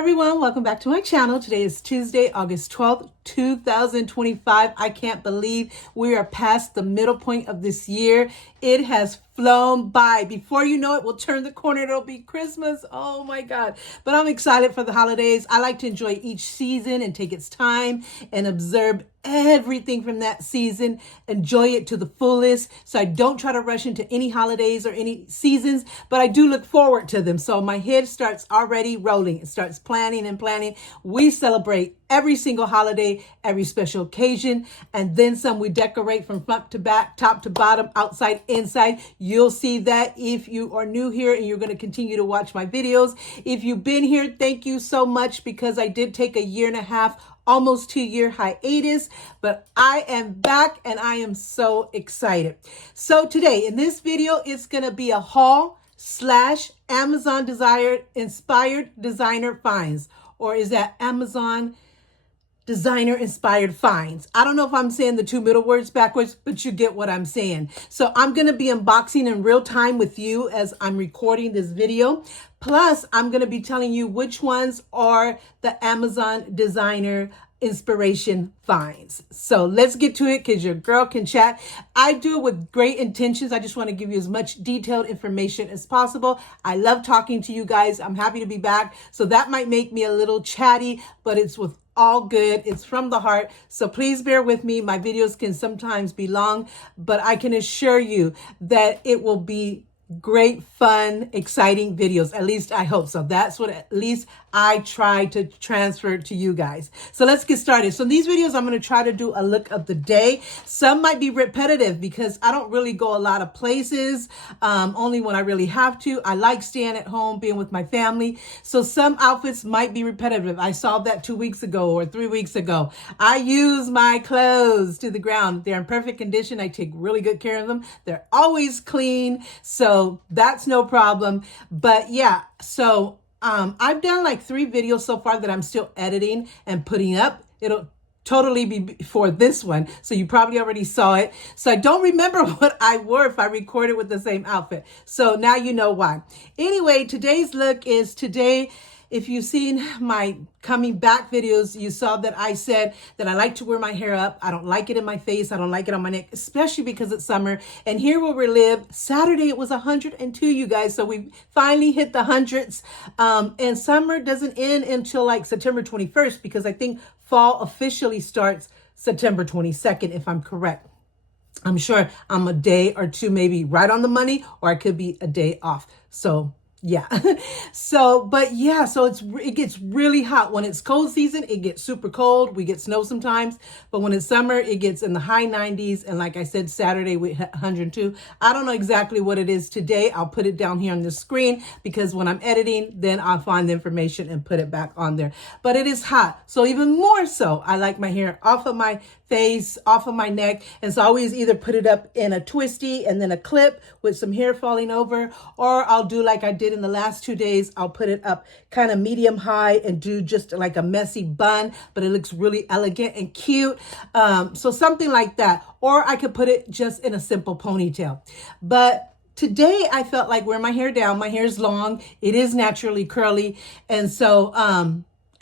everyone, welcome back to my channel. Today is Tuesday, August 12th, 2025. I can't believe we are past the middle point of this year. It has flown by. Before you know it, we'll turn the corner. It'll be Christmas. Oh my God. But I'm excited for the holidays. I like to enjoy each season and take its time and observe everything from that season, enjoy it to the fullest. So I don't try to rush into any holidays or any seasons, but I do look forward to them. So my head starts already rolling. It starts planning and planning. We celebrate every single holiday, every special occasion, and then some. We decorate from front to back, top to bottom, outside, inside. You'll see that if you are new here and you're going to continue to watch my videos. If you've been here, thank you so much, because I did take a year and a half, almost 2-year hiatus, but I am back and I am so excited. So today in this video, it's going to be a haul / Amazon inspired designer finds, or is that Amazon designer inspired finds? I don't know if I'm saying the two middle words backwards, but you get what I'm saying. So I'm going to be unboxing in real time with you as I'm recording this video. Plus, I'm going to be telling you which ones are the Amazon designer inspiration finds. So let's get to it, because your girl can chat. I do it with great intentions. I just want to give you as much detailed information as possible. I love talking to you guys. I'm happy to be back. So that might make me a little chatty, but it's with all good. It's from the heart. So please bear with me. My videos can sometimes be long, but I can assure you that it will be great, fun, exciting videos. At least I hope so. That's what at least I try to transfer to you guys. So let's get started. So in these videos, I'm going to try to do a look of the day. Some might be repetitive because I don't really go a lot of places, only when I really have to. I like staying at home, being with my family. So some outfits might be repetitive. I saw that 2 weeks ago or 3 weeks ago. I use my clothes to the ground. They're in perfect condition. I take really good care of them. They're always clean. So that's no problem. But yeah, so I've done like 3 videos so far that I'm still editing and putting up. It'll totally be before this one, so you probably already saw it. So I don't remember what I wore if I recorded with the same outfit. So now you know why. Anyway, today's look is today. If you've seen my coming back videos, you saw that I said that I like to wear my hair up. I don't like it in my face. I don't like it on my neck, especially because it's summer. And here where we live, Saturday it was 102, you guys. So we finally hit the hundreds. And summer doesn't end until like September 21st, because I think fall officially starts September 22nd, if I'm correct. I'm sure I'm a day or two maybe right on the money, or I could be a day off. So yeah. So it gets really hot. When it's cold season, it gets super cold. We get snow sometimes, but when it's summer, it gets in the high 90s. And like I said, Saturday we hit 102. I don't know exactly what it is today. I'll put it down here on the screen, because when I'm editing, then I'll find the information and put it back on there. But it is hot. So even more so, I like my hair off of my face, off of my neck. And so I always either put it up in a twisty and then a clip with some hair falling over, or I'll do like I did in the last 2 days. I'll put it up kind of medium high and do just like a messy bun, but it looks really elegant and cute. So something like that. Or I could put it just in a simple ponytail. But today I felt like wearing my hair down. My hair is long. It is naturally curly. And so,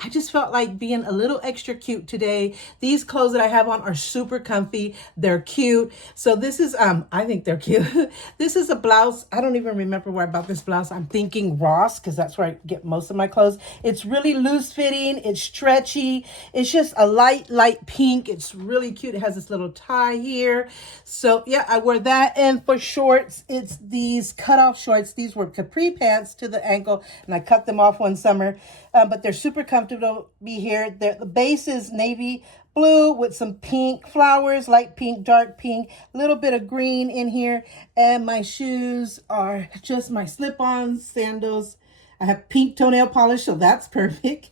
I just felt like being a little extra cute today. These clothes that I have on are super comfy. They're cute. So this is, I think they're cute. This is a blouse. I don't even remember where I bought this blouse. I'm thinking Ross, because that's where I get most of my clothes. It's really loose fitting. It's stretchy. It's just a light pink. It's really cute. It has this little tie here. So yeah, I wear that. And for shorts, it's these cutoff shorts. These were capri pants to the ankle, and I cut them off one summer. But they're super comfortable to be here. The base is navy blue with some pink flowers, light pink, dark pink, a little bit of green in here. And my shoes are just my slip-on sandals. I have pink toenail polish, so that's perfect.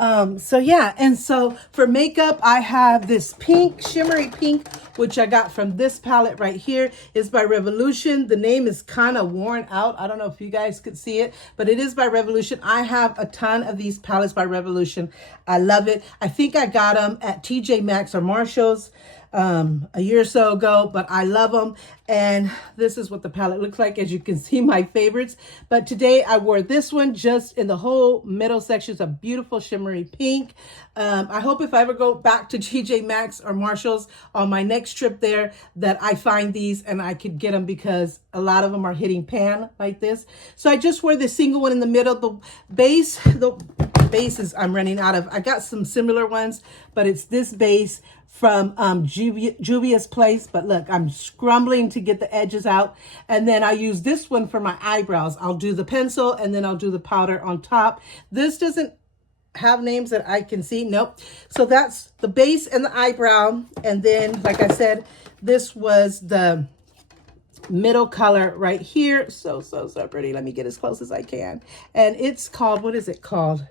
So yeah, and so for makeup, I have this pink, shimmery pink, which I got from this palette right here. It's by Revolution. The name is kind of worn out. I don't know if you guys could see it, but it is by Revolution. I have a ton of these palettes by Revolution. I love it. I think I got them at TJ Maxx or Marshall's. a year or so ago, but I love them. And this is what the palette looks like. As you can see, my favorites. But today I wore this one just in the whole middle section. It's a beautiful shimmery pink. I hope if I ever go back to TJ Maxx or Marshall's on my next trip there, that I find these and I could get them, because a lot of them are hitting pan like this. So I just wore this single one in the middle. The bases I'm running out of. I got some similar ones, but it's this base from Juvia's Place. But look, I'm scrambling to get the edges out. And then I use this one for my eyebrows. I'll do the pencil and then I'll do the powder on top. This doesn't have names that I can see. Nope. So that's the base and the eyebrow. And then, like I said, this was the middle color right here. So pretty. Let me get as close as I can. And it's called, what is it called?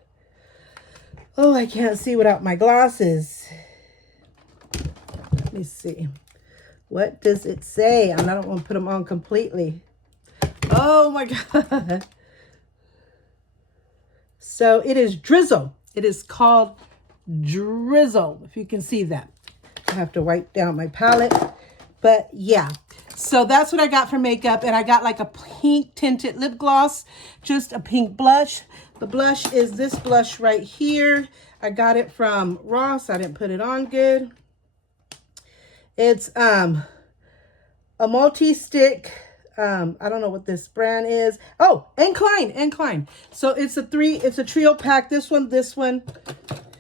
Oh, I can't see without my glasses. Let me see. What does it say? I don't want to put them on completely. Oh my God. So it is Drizzle. It is called Drizzle, if you can see that. I have to wipe down my palette. But yeah, so that's what I got for makeup. And I got like a pink tinted lip gloss, just a pink blush. The blush is this blush right here. I got it from Ross. I didn't put it on good. It's a multi-stick. I don't know what this brand is. Oh, Incline. So it's a trio pack. This one.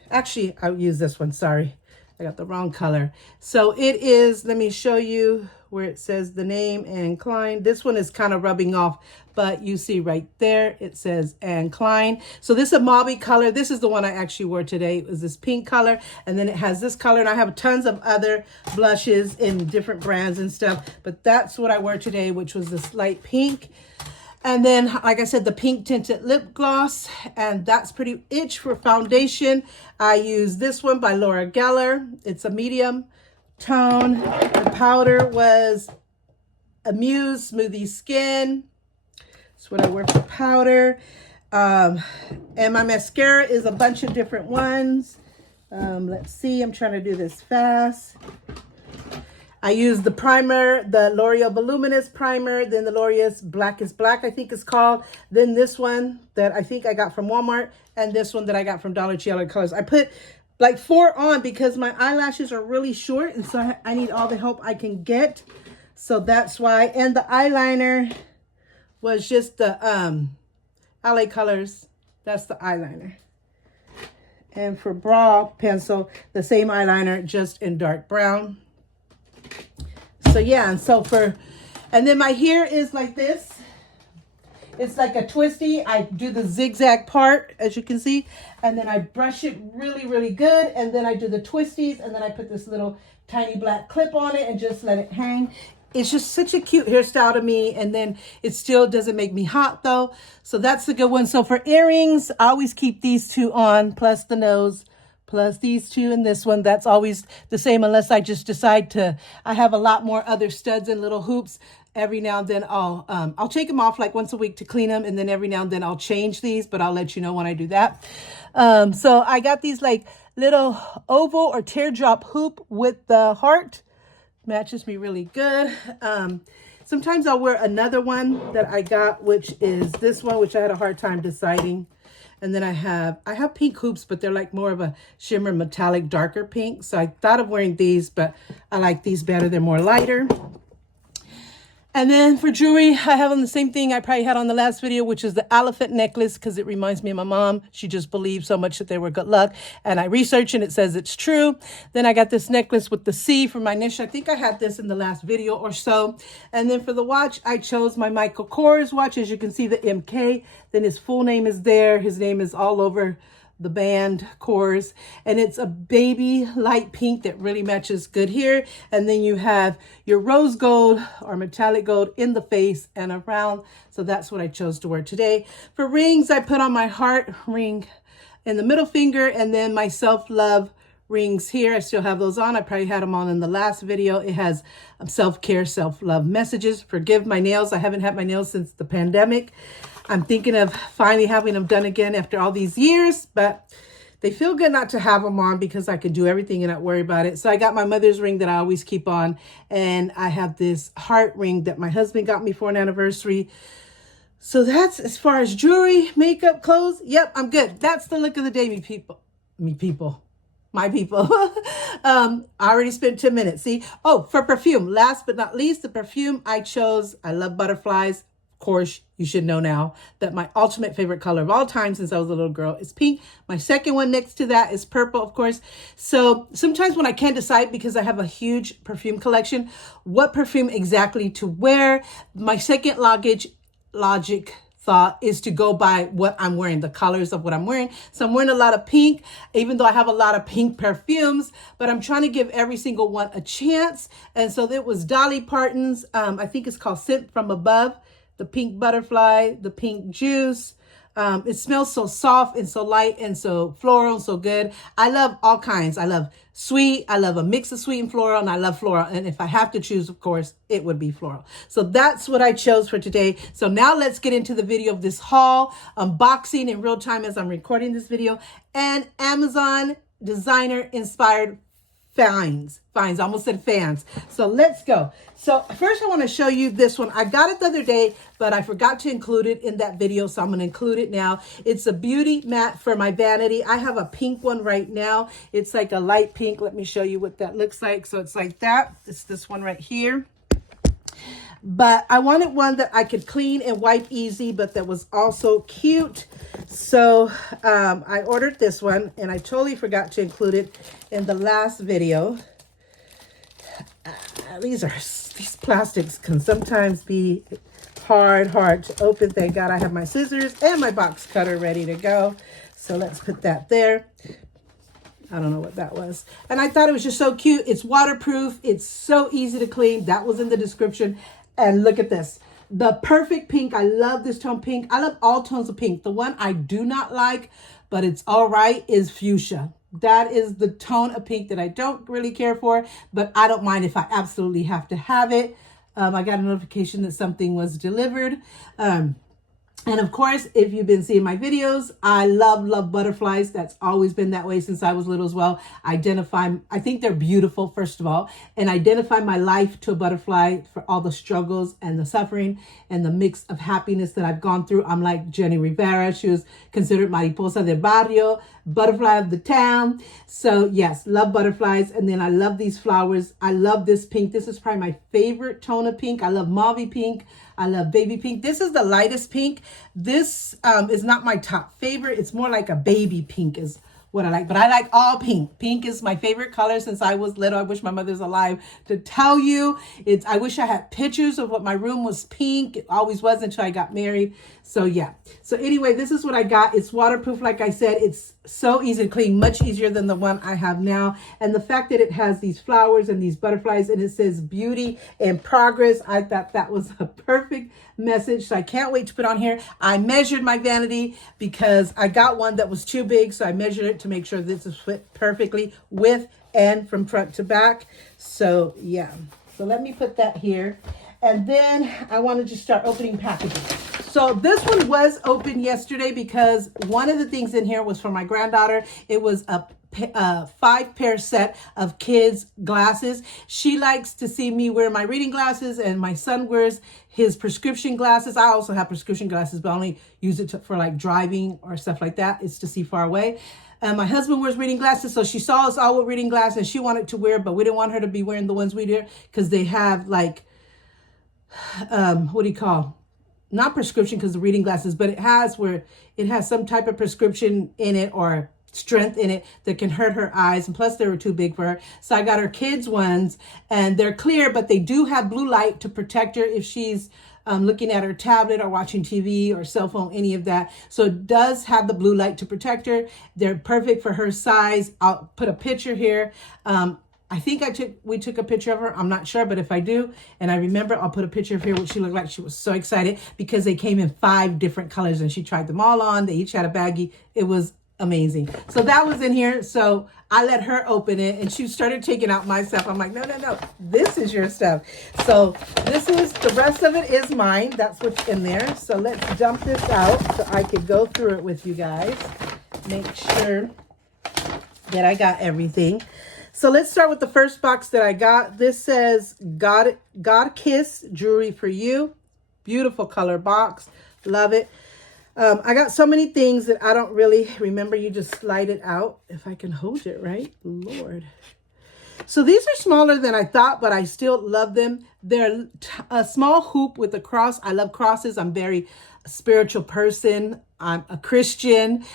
Actually, I'll use this one. Sorry, I got the wrong color. So it is, let me show you where it says the name, Incline. This one is kind of rubbing off, but you see right there, it says Incline. So this is a mauve color. This is the one I actually wore today. It was this pink color, and then it has this color, and I have tons of other blushes in different brands and stuff, but that's what I wore today, which was this light pink. And then, like I said, the pink tinted lip gloss, and that's pretty itch for foundation. I use this one by Laura Geller. It's a medium tone. The powder was Amuse Smoothie Skin. That's what I wear for powder. And my mascara is a bunch of different ones. Let's see, I'm trying to do this fast. I use the primer, the L'Oreal Voluminous Primer, then the L'Oreal Black is Black, I think it's called. Then this one that I think I got from Walmart, and this one that I got from Dollar Tree Colors. I put like 4 on because my eyelashes are really short, and so I need all the help I can get. So that's why. And the eyeliner was just the LA Colors. That's the eyeliner. And for brow pencil, the same eyeliner, just in dark brown. So yeah, and then my hair is like this. It's like a twisty. I do the zigzag part, as you can see, and then I brush it really, really good, and then I do the twisties, and then I put this little tiny black clip on it and just let it hang. It's just such a cute hairstyle to me, and then it still doesn't make me hot though. So that's a good one. So for earrings, I always keep these 2 on, plus the nose, plus these 2 and this one. That's always the same, unless I just decide to. I have a lot more other studs and little hoops. Every now and then I'll take them off like once a week to clean them, and then every now and then I'll change these, but I'll let you know when I do that. So I got these like little oval or teardrop hoop with the heart. Matches me really good. Sometimes I'll wear another one that I got, which is this one, which I had a hard time deciding. And then I have pink hoops, but they're like more of a shimmer metallic darker pink. So I thought of wearing these, but I like these better. They're more lighter. And then for jewelry, I have on the same thing I probably had on the last video, which is the elephant necklace, because it reminds me of my mom. She just believed so much that they were good luck. And I researched and it says it's true. Then I got this necklace with the C for my niche. I think I had this in the last video or so. And then for the watch, I chose my Michael Kors watch. As you can see, the MK. Then his full name is there. His name is all over the band Kors, and it's a baby light pink that really matches good here. And then you have your rose gold or metallic gold in the face and around. So that's what I chose to wear today. For rings, I put on my heart ring in the middle finger, and then my self-love rings here. I still have those on. I probably had them on in the last video. It has self-care, self-love messages. Forgive my nails. I haven't had my nails since the pandemic. I'm thinking of finally having them done again after all these years, but they feel good not to have them on because I can do everything and not worry about it. So I got my mother's ring that I always keep on. And I have this heart ring that my husband got me for an anniversary. So that's as far as jewelry, makeup, clothes. Yep, I'm good. That's the look of the day, my people. I already spent 10 minutes. See? Oh, for perfume, last but not least, the perfume I chose. I love butterflies. Of course, you should know now that my ultimate favorite color of all time since I was a little girl is pink. My second one next to that is purple, of course. So sometimes when I can't decide, because I have a huge perfume collection, what perfume exactly to wear, my second logic thought is to go by what I'm wearing, the colors of what I'm wearing. So I'm wearing a lot of pink, even though I have a lot of pink perfumes, but I'm trying to give every single one a chance. And so it was Dolly Parton's, I think it's called Scent from Above, the pink butterfly, the pink juice. It smells so soft and so light and so floral, so good. I love all kinds. I love sweet. I love a mix of sweet and floral, and I love floral. And if I have to choose, of course, it would be floral. So that's what I chose for today. So now let's get into the video of this haul, unboxing in real time as I'm recording this video, and Amazon designer inspired finds. I almost said fans. So let's go. So first I want to show you this one. I got it the other day, but I forgot to include it in that video. So I'm going to include it now. It's a beauty mat for my vanity. I have a pink one right now. It's like a light pink. Let me show you what that looks like. So it's like that. It's this one right here. But I wanted one that I could clean and wipe easy, but that was also cute. So I ordered this one, and I totally forgot to include it in the last video. These plastics can sometimes be hard to open. Thank God I have my scissors and my box cutter ready to go. So let's put that there. I don't know what that was. And I thought it was just so cute. It's waterproof. It's so easy to clean. That was in the description. And look at this. The perfect pink. I love this tone pink. I love all tones of pink. The one I do not like, but it's all right, is fuchsia. That is the tone of pink that I don't really care for, but I don't mind if I absolutely have to have it. I got a notification that something was delivered. And of course, if you've been seeing my videos, I love butterflies. That's always been that way since I was little as well. I think they're beautiful, first of all, and identify my life to a butterfly for all the struggles and the suffering and the mix of happiness that I've gone through. I'm like Jenny Rivera. She was considered mariposa de barrio, butterfly of the town. So yes, love butterflies. And then I love these flowers. I love this pink. This is probably my favorite tone of pink. I love mauve pink. I love baby pink. This is the lightest pink. This is not my top favorite. It's more like a baby pink is what I like. But I like all pink. Pink is my favorite color since I was little. I wish my mother's alive to tell you. I wish I had pictures of what my room was pink. It always was until I got married. So yeah. So anyway, this is what I got. It's waterproof. Like I said, it's so easy to clean, much easier than the one I have now. And the fact that it has these flowers and these butterflies and it says beauty and progress, I thought that was a perfect message. So I can't wait to put on here. I measured my vanity because I got one that was too big. So I measured it to make sure this is fit perfectly with and from front to back. So yeah. So let me put that here. And then I want to just start opening packages. So this one was opened yesterday because one of the things in here was for my granddaughter. It was a 5-pair set of kids glasses. She likes to see me wear my reading glasses, and my son wears his prescription glasses. I also have prescription glasses, but I only use it for like driving or stuff like that. It's to see far away. And my husband wears reading glasses, so she saw us all with reading glasses and she wanted to wear, but we didn't want her to be wearing the ones we did because they have like, what do you call? Not prescription because the reading glasses, but it has some type of prescription in it or strength in it that can hurt her eyes. And plus they were too big for her. So I got her kids ones, and they're clear, but they do have blue light to protect her if she's looking at her tablet or watching TV or cell phone, any of that. So it does have the blue light to protect her. They're perfect for her size. I'll put a picture here. I think we took a picture of her. I'm not sure, but if I do, and I remember, I'll put a picture of her, what she looked like. She was so excited because they came in 5 different colors and she tried them all on. They each had a baggie. It was amazing. So that was in here. So I let her open it and she started taking out my stuff. I'm like, no, this is your stuff. So the rest of it is mine. That's what's in there. So let's dump this out so I could go through it with you guys. Make sure that I got everything. So let's start with the first box that I got. This says God Kiss Jewelry for You. Beautiful color box. Love it. I got so many things that I don't really remember. You just slide it out. If I can hold it right. Lord. So these are smaller than I thought, but I still love them. They're a small hoop with a cross. I love crosses. I'm very spiritual person. I'm a Christian.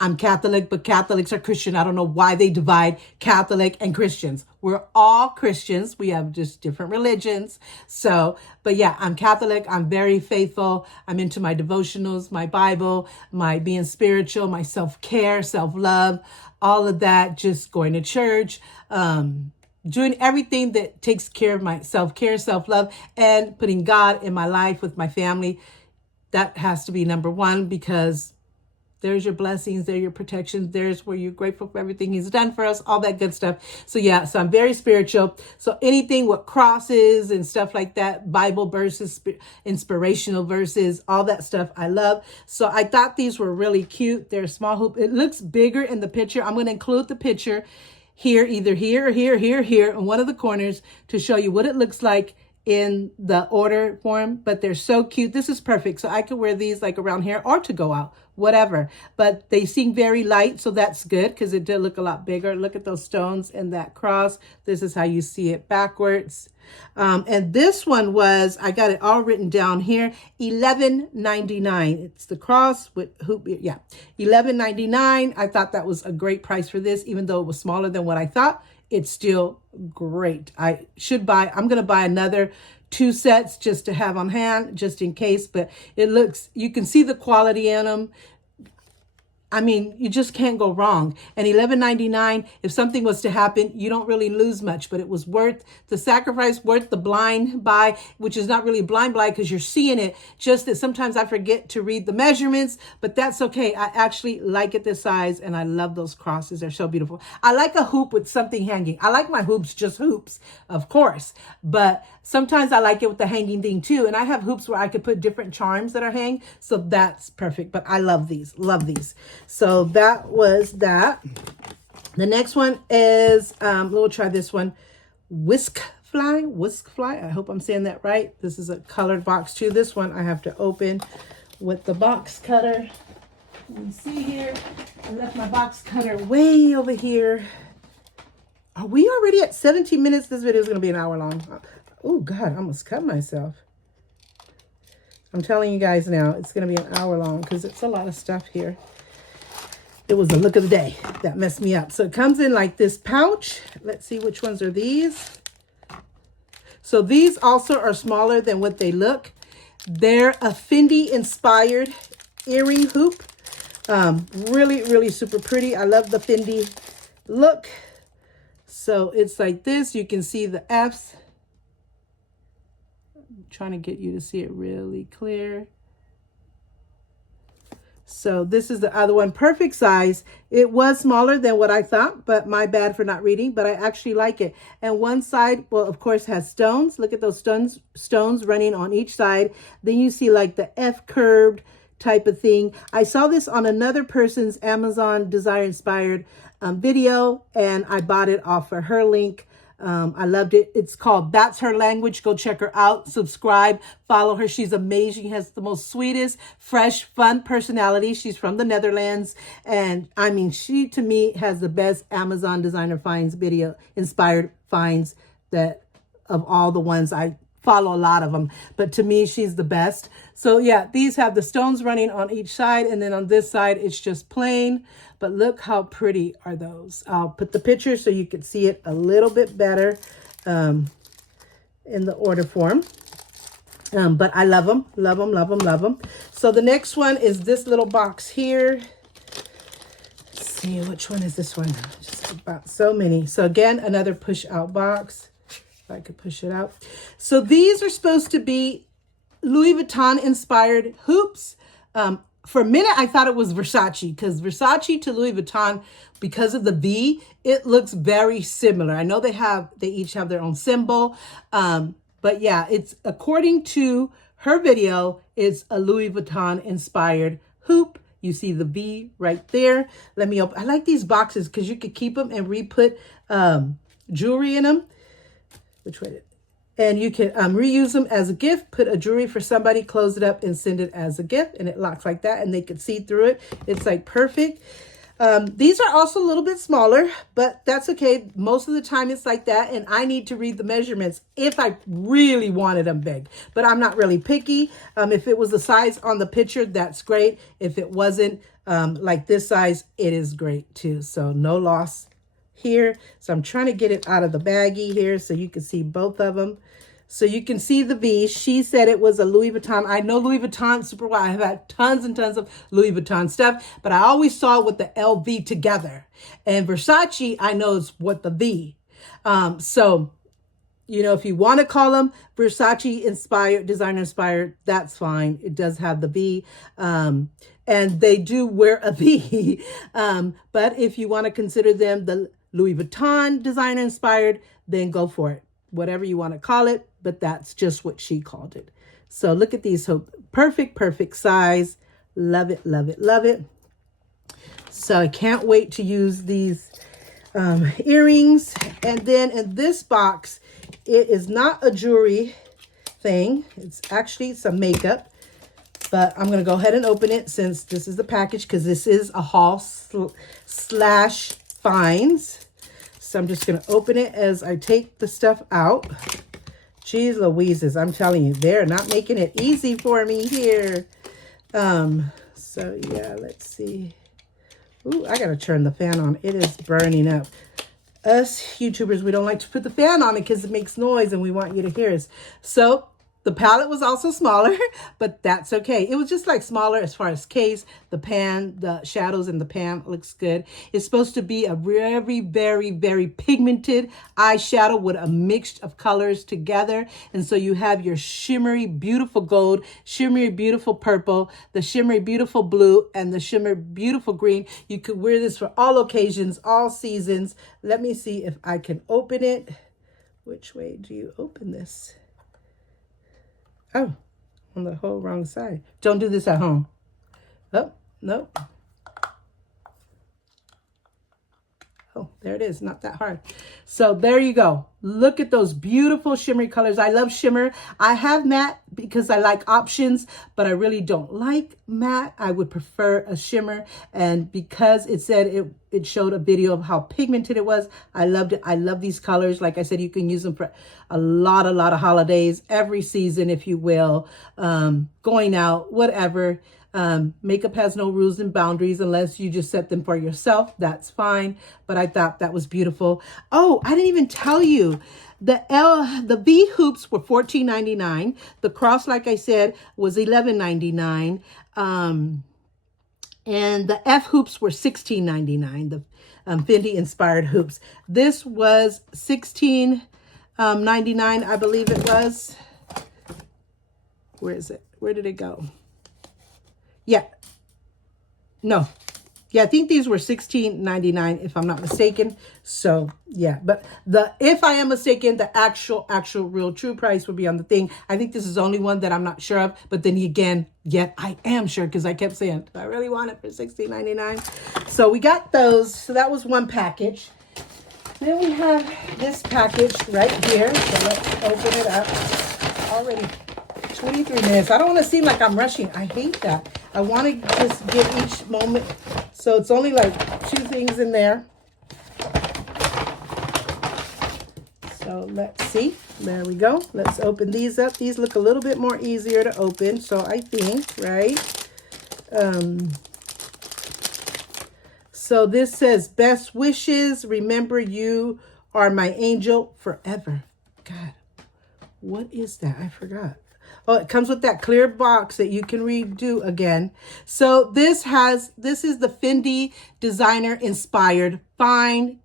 I'm Catholic, but Catholics are Christian. I don't know why they divide Catholic and Christians. We're all Christians. We have just different religions. So, but yeah, I'm Catholic. I'm very faithful. I'm into my devotionals, my Bible, my being spiritual, my self-care, self-love, all of that, just going to church, doing everything that takes care of my self-care, self-love, and putting God in my life with my family. That has to be number one, because there's your blessings, there's your protections, there's where you're grateful for everything he's done for us, all that good stuff. So yeah, so I'm very spiritual. So anything with crosses and stuff like that, Bible verses, inspirational verses, all that stuff I love. So I thought these were really cute. They're a small hoop. It looks bigger in the picture. I'm going to include the picture here, either here or here in one of the corners, to show you what it looks like in the order form. But they're so cute. This is perfect. So I could wear these like around here or to go out, whatever. But they seem very light, so that's good, because it did look a lot bigger. Look at those stones and that cross. This is how you see it backwards. And this one was, I got it all written down here, $11.99. It's the cross with hoop. Yeah, $11.99. I thought that was a great price for this, even though it was smaller than what I thought. It's still great. I'm going to buy another 2 sets just to have on hand, just in case. But it looks, you can see the quality in them. I mean, you just can't go wrong. And $11.99, if something was to happen, you don't really lose much, but it was worth the sacrifice, worth the blind buy, which is not really blind buy because you're seeing it. Just that sometimes I forget to read the measurements, but that's okay. I actually like it this size, and I love those crosses. They're so beautiful. I like a hoop with something hanging. I like my hoops just hoops, of course, but sometimes I like it with the hanging thing too. And I have hoops where I could put different charms that are hang. So that's perfect. But I love these. Love these. So that was that. The next one is, we'll try this one. Whisk fly. I hope I'm saying that right. This is a colored box too. This one I have to open with the box cutter. Let me see here. I left my box cutter way over here. Are we already at 17 minutes? This video is going to be an hour long. Oh, God, I almost cut myself. I'm telling you guys now, it's going to be an hour long because it's a lot of stuff here. It was the look of the day that messed me up. So it comes in like this pouch. Let's see which ones are these. So these also are smaller than what they look. They're a Fendi-inspired earring hoop. Really, really super pretty. I love the Fendi look. So it's like this. You can see the F's. I'm trying to get you to see it really clear. So this is the other one, perfect size. It was smaller than what I thought, but my bad for not reading, but I actually like it. And one side, well, of course, has stones. Look at those stones running on each side. Then you see like the F curved type of thing. I saw this on another person's Amazon Desire Inspired video, and I bought it off of her link. I loved it. It's called That's Her Language. Go check her out. Subscribe. Follow her. She's amazing. Has the most sweetest, fresh, fun personality. She's from the Netherlands. And I mean, she to me has the best Amazon designer finds video inspired finds that of all the ones. I follow a lot of them, but to me, she's the best. So yeah, these have the stones running on each side. And then on this side, it's just plain. But look how pretty are those. I'll put the picture so you can see it a little bit better in the order form. But I love them, love them, love them, love them. So the next one is this little box here. Let's see, which one is this one? Just about so many. So again, another push out box. If I could push it out. So these are supposed to be Louis Vuitton inspired hoops. For a minute, I thought it was Versace, because Versace to Louis Vuitton, because of the V, it looks very similar. I know they each have their own symbol. But yeah, it's according to her video, it's a Louis Vuitton inspired hoop. You see the V right there. Let me open. I like these boxes because you could keep them and re-put jewelry in them. Which way? And you can reuse them as a gift, put a jewelry for somebody, close it up and send it as a gift. And it locks like that and they could see through it. It's like perfect. These are also a little bit smaller, but that's okay. Most of the time it's like that. And I need to read the measurements if I really wanted them big, but I'm not really picky. If it was the size on the picture, that's great. If it wasn't like this size, it is great too. So no loss here. So I'm trying to get it out of the baggie here so you can see both of them. So you can see the V. She said it was a Louis Vuitton. I know Louis Vuitton super well. I have had tons and tons of Louis Vuitton stuff, but I always saw it with the LV together. And Versace, I know is what the V. So, you know, if you want to call them Versace inspired, designer inspired, that's fine. It does have the V. And they do wear a V. But if you want to consider them the Louis Vuitton designer inspired, then go for it. Whatever you want to call it, but that's just what she called it. So look at these. Perfect, perfect size. Love it, love it, love it. So I can't wait to use these earrings. And then in this box, it is not a jewelry thing. It's actually some makeup. But I'm going to go ahead and open it since this is the package because this is a haul slash finds. So I'm just going to open it as I take the stuff out. Jeez Louises, I'm telling you, they're not making it easy for me here. So yeah, let's see. Ooh, I got to turn the fan on. It is burning up. Us YouTubers, we don't like to put the fan on it because it makes noise and we want you to hear us. So the palette was also smaller, but that's okay. It was just like smaller as far as case. The pan, the shadows in the pan looks good. It's supposed to be a very, very, very pigmented eyeshadow with a mix of colors together. And so you have your shimmery, beautiful gold, shimmery, beautiful purple, the shimmery, beautiful blue, and the shimmery, beautiful green. You could wear this for all occasions, all seasons. Let me see if I can open it. Which way do you open this? Oh, on the whole wrong side. Don't do this at home. Oh, no. Oh, there it is. Not that hard. So there you go. Look at those beautiful shimmery colors. I love shimmer. I have matte because I like options, but I really don't like matte. I would prefer a shimmer. And because it said it showed a video of how pigmented it was, I loved it. I love these colors. Like I said, you can use them for a lot of holidays, every season, if you will, going out, whatever. Makeup has no rules and boundaries unless you just set them for yourself. That's fine. But I thought that was beautiful. Oh, I didn't even tell you. The V hoops were $14.99. The cross, like I said, was $11.99. And the F hoops were $16.99. The Fendi inspired hoops. This was $16.99, I believe it was. Where is it? Where did it go? Yeah. No. Yeah, I think these were $16.99 if I'm not mistaken. So, yeah. But if I am mistaken, the actual real true price would be on the thing. I think this is the only one that I'm not sure of. But then again, yet I am sure because I kept saying, I really want it for $16.99. So we got those. So that was one package. Then we have this package right here. So let's open it up. Already 23 minutes. I don't want to seem like I'm rushing. I hate that. I want to just get each moment. So it's only like 2 things in there. So let's see. There we go. Let's open these up. These look a little bit more easier to open. So I think, right? So this says, best wishes. Remember, you are my angel forever. God, what is that? I forgot. Oh, it comes with that clear box that you can redo again. So this is the Fendi designer inspired Fendi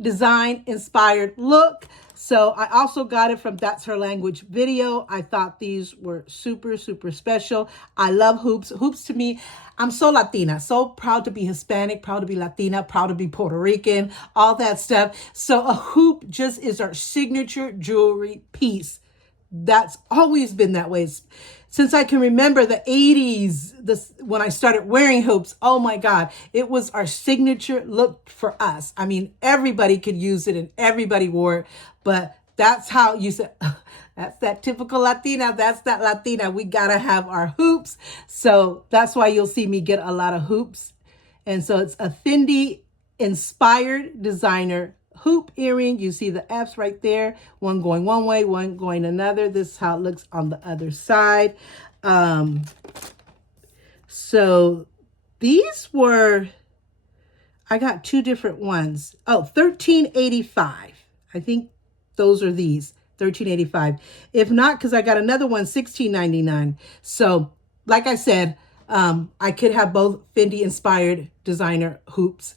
design inspired look. So I also got it from That's Her Language video. I thought these were super, super special. I love hoops. Hoops to me, I'm so Latina, so proud to be Hispanic, proud to be Latina, proud to be Puerto Rican, all that stuff. So a hoop just is our signature jewelry piece. That's always been that way. Since I can remember the 80s, when I started wearing hoops, oh my God, it was our signature look for us. I mean, everybody could use it and everybody wore it, but that's how you said, that's that typical Latina. That's that Latina. We got to have our hoops. So that's why you'll see me get a lot of hoops. And so it's a Fendi inspired designer hoop earring. You see the F's right there, one going one way, one going another. This is how it looks on the other side. So these were, I got two different ones. Oh, $13.85. I think those are these, $13.85. If not, because I got another one, $16.99. So like I said, I could have both Fendi inspired designer hoops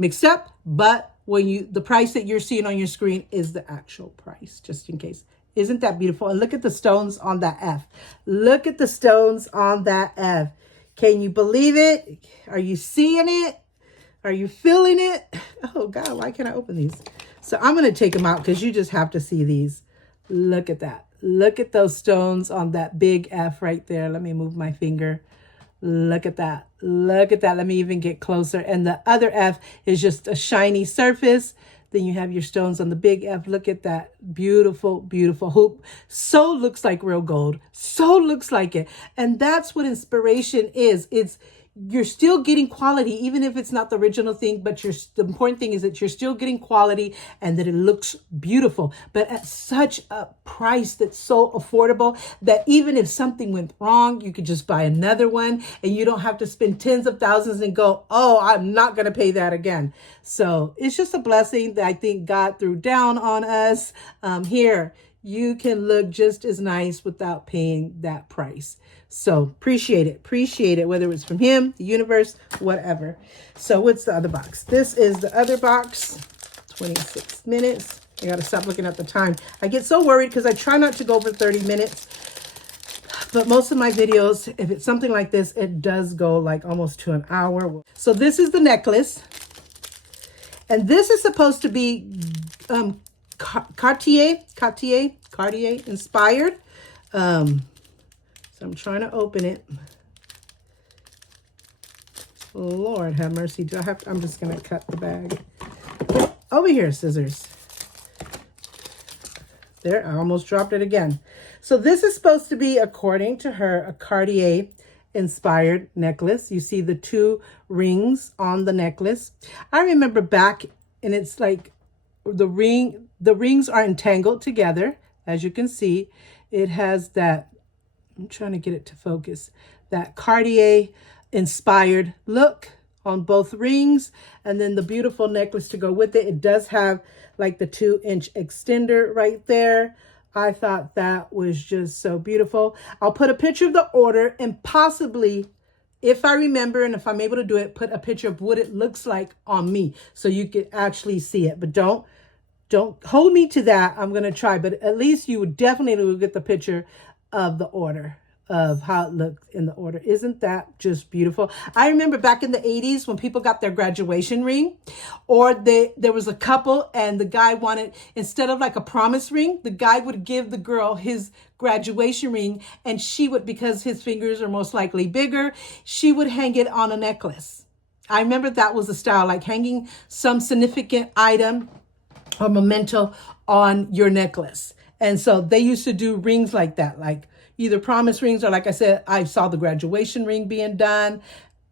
mixed up, but when the price that you're seeing on your screen is the actual price, just in case. Isn't that beautiful? And look at the stones on that F. Look at the stones on that F. Can you believe it? Are you seeing it? Are you feeling it? Oh God, why can't I open these? So I'm going to take them out because you just have to see these. Look at that. Look at those stones on that big F right there. Let me move my finger. Look at that. Look at that. Let me even get closer. And the other F is just a shiny surface. Then you have your stones on the big F. Look at that beautiful, beautiful hoop. So looks like real gold. So looks like it. And that's what inspiration is. You're still getting quality, even if it's not the original thing, but the important thing is that you're still getting quality and that it looks beautiful, but at such a price that's so affordable that even if something went wrong, you could just buy another one and you don't have to spend tens of thousands and go, oh, I'm not going to pay that again. So it's just a blessing that I think God threw down on us. Here, you can look just as nice without paying that price. So appreciate it, whether it's from him, the universe, whatever. So what's the other box? This is the other box, 26 minutes. I got to stop looking at the time. I get so worried because I try not to go over 30 minutes. But most of my videos, if it's something like this, it does go like almost to an hour. So this is the necklace. And this is supposed to be Cartier inspired. So I'm trying to open it. Lord have mercy. I'm just going to cut the bag. Over here, scissors. There, I almost dropped it again. So this is supposed to be, according to her, a Cartier inspired necklace. You see the two rings on the necklace. I remember back, and it's like the rings are entangled together. As you can see, it has that, I'm trying to get it to focus, that Cartier inspired look on both rings, and then the beautiful necklace to go with it. It does have like the 2-inch extender right there. I thought that was just so beautiful. I'll put a picture of the order and possibly, if I remember and if I'm able to do it, put a picture of what it looks like on me so you can actually see it. But don't hold me to that. I'm going to try, but at least you would definitely get the picture of the order, of how it looked in the order. Isn't that just beautiful? I remember back in the 80s when people got their graduation ring, or there was a couple and the guy wanted, instead of like a promise ring, the guy would give the girl his graduation ring, and she would, because his fingers are most likely bigger, she would hang it on a necklace. I remember that was the style, like hanging some significant item or memento on your necklace. And so they used to do rings like that, like either promise rings or, like I said, I saw the graduation ring being done,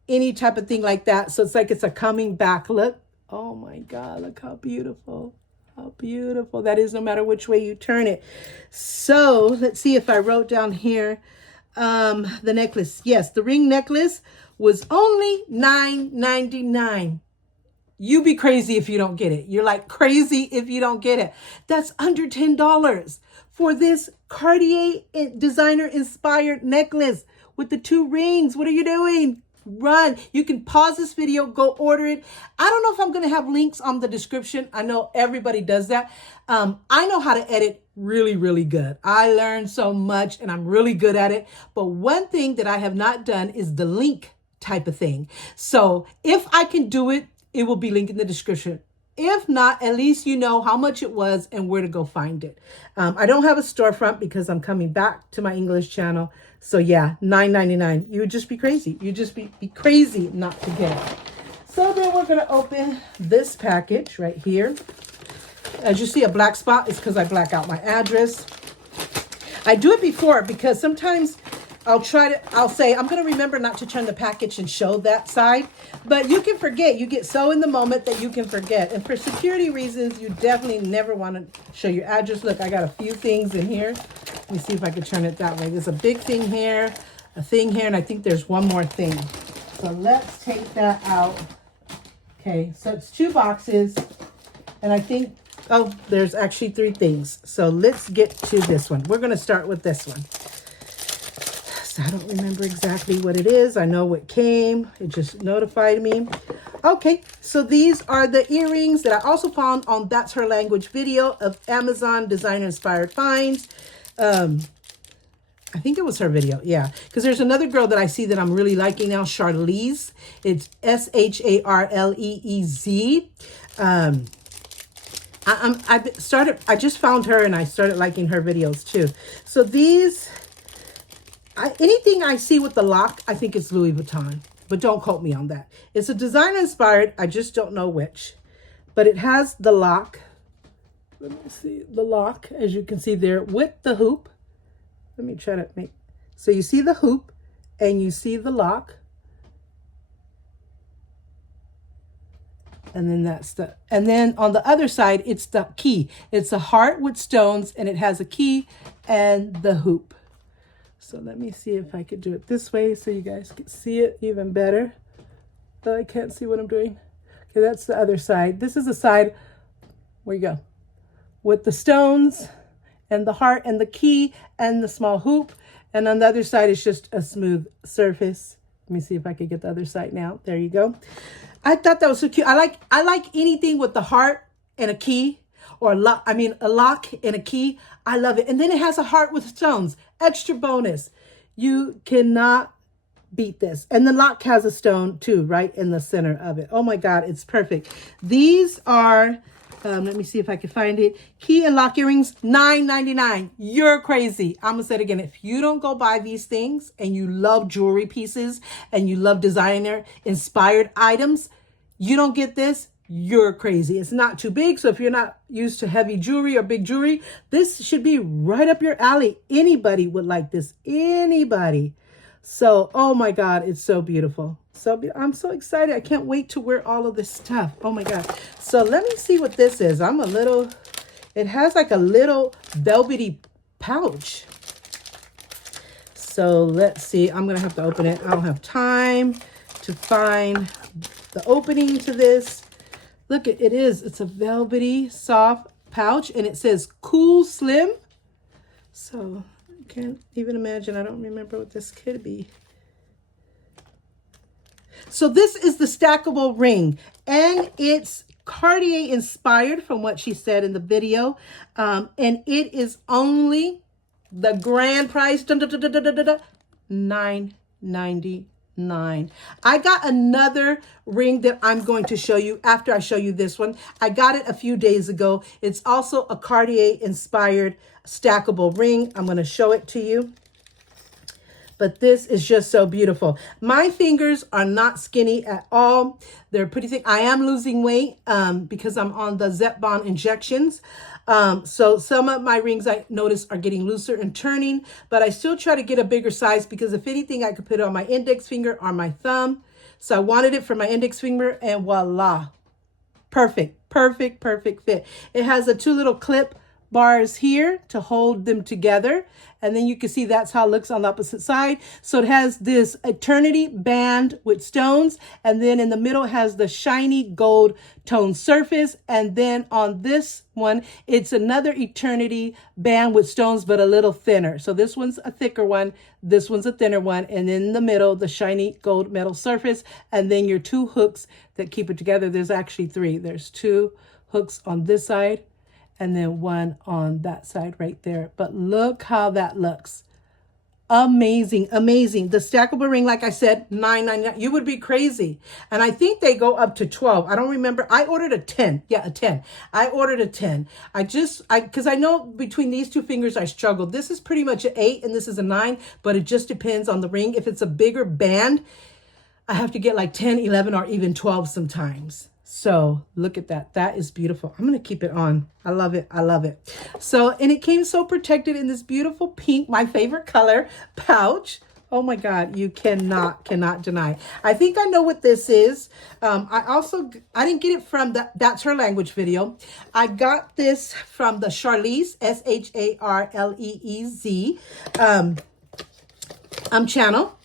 any type of thing like that. So it's like it's a coming back look. Oh my God, look how beautiful. How beautiful that is, no matter which way you turn it. So let's see if I wrote down here the necklace. Yes, the ring necklace was only $9.99. You be crazy if you don't get it. You're like crazy if you don't get it. That's under $10 for this Cartier designer inspired necklace with the two rings. What are you doing? Run. You can pause this video, go order it. I don't know if I'm going to have links on the description. I know everybody does that. I know how to edit really, really good. I learned so much and I'm really good at it. But one thing that I have not done is the link type of thing. So if I can do it, it will be linked in the description. If not, at least you know how much it was and where to go find it. I don't have a storefront because I'm coming back to my English channel. So yeah, $9.99. You would just be crazy. You'd just be crazy not to get it. So then we're going to open this package right here. As you see a black spot, it's because I black out my address. I do it before because sometimes I'll say, I'm going to remember not to turn the package and show that side. But you can forget. You get so in the moment that you can forget. And for security reasons, you definitely never want to show your address. Look, I got a few things in here. Let me see if I can turn it that way. There's a big thing here, a thing here, and I think there's one more thing. So let's take that out. Okay, so it's 2 boxes. And I think, oh, there's actually 3 things. So let's get to this one. We're going to start with this one. I don't remember exactly what it is. I know what came. It just notified me. Okay, so these are the earrings that I also found on That's Her Language video of Amazon designer inspired finds. I think it was her video. Yeah, because there's another girl that I see that I'm really liking now, Charlize. It's Sharleez. I just found her and I started liking her videos too. So these, anything I see with the lock, I think it's Louis Vuitton, but don't quote me on that. It's a designer inspired, I just don't know which, but it has the lock. Let me see the lock, as you can see there, with the hoop. Let me try to make, so you see the hoop and you see the lock. And then and then on the other side, it's the key. It's a heart with stones and it has a key and the hoop. So let me see if I could do it this way so you guys can see it even better. Oh, I can't see what I'm doing. Okay, that's the other side. This is the side, where you go, with the stones and the heart and the key and the small hoop. And on the other side, it's just a smooth surface. Let me see if I could get the other side now. There you go. I thought that was so cute. I like anything with the heart and a key, or a lock and a key. I love it. And then it has a heart with stones. Extra bonus. You cannot beat this. And the lock has a stone too, right in the center of it. Oh my God, it's perfect. These are, let me see if I can find it. Key and lock earrings, $9.99. You're crazy. I'm gonna say it again. If you don't go buy these things and you love jewelry pieces and you love designer inspired items, you don't get this, you're crazy. It's not too big. So if you're not used to heavy jewelry or big jewelry, this should be right up your alley. Anybody would like this. Anybody. So, oh my God, it's so beautiful. I'm so excited. I can't wait to wear all of this stuff. Oh my God. So let me see what this is. It has like a little velvety pouch. So let's see. I'm going to have to open it. I don't have time to find the opening to this. Look, it is. It's a velvety, soft pouch, and it says Cool Slim. So I can't even imagine. I don't remember what this could be. So this is the stackable ring, and it's Cartier inspired from what she said in the video. And it is only the grand price, $9.99. I got another ring that I'm going to show you after I show you this one. I got it a few days ago. It's also a Cartier inspired stackable ring. I'm going to show it to you. But this is just so beautiful. My fingers are not skinny at all. They're pretty thick. I am losing weight because I'm on the Zepbound injections. So some of my rings I notice are getting looser and turning, but I still try to get a bigger size because if anything, I could put it on my index finger or my thumb. So I wanted it for my index finger, and voila. Perfect, perfect, perfect fit. It has the 2 little clip bars here to hold them together. And then you can see that's how it looks on the opposite side. So it has this eternity band with stones. And then in the middle it has the shiny gold tone surface. And then on this one, it's another eternity band with stones, but a little thinner. So this one's a thicker one. This one's a thinner one. And in the middle, the shiny gold metal surface. And then your 2 hooks that keep it together. There's actually 3. There's 2 hooks on this side, and then 1 on that side right there. But look how that looks. Amazing, amazing. The stackable ring, like I said, $9.99. You would be crazy. And I think they go up to 12. I don't remember. I ordered a 10. Yeah, a 10. I ordered a 10. Because I know between these two fingers, I struggled. This is pretty much an 8 and this is a 9, but it just depends on the ring. If it's a bigger band, I have to get like 10, 11, or even 12 sometimes. So look at that. That is beautiful. I'm going to keep it on. I love it. I love it. So, and it came so protected in this beautiful pink, my favorite color, pouch. Oh my God, you cannot deny. I think I know what this is. I didn't get it from That's Her Language video. I got this from the Charlize, Sharleez, channel.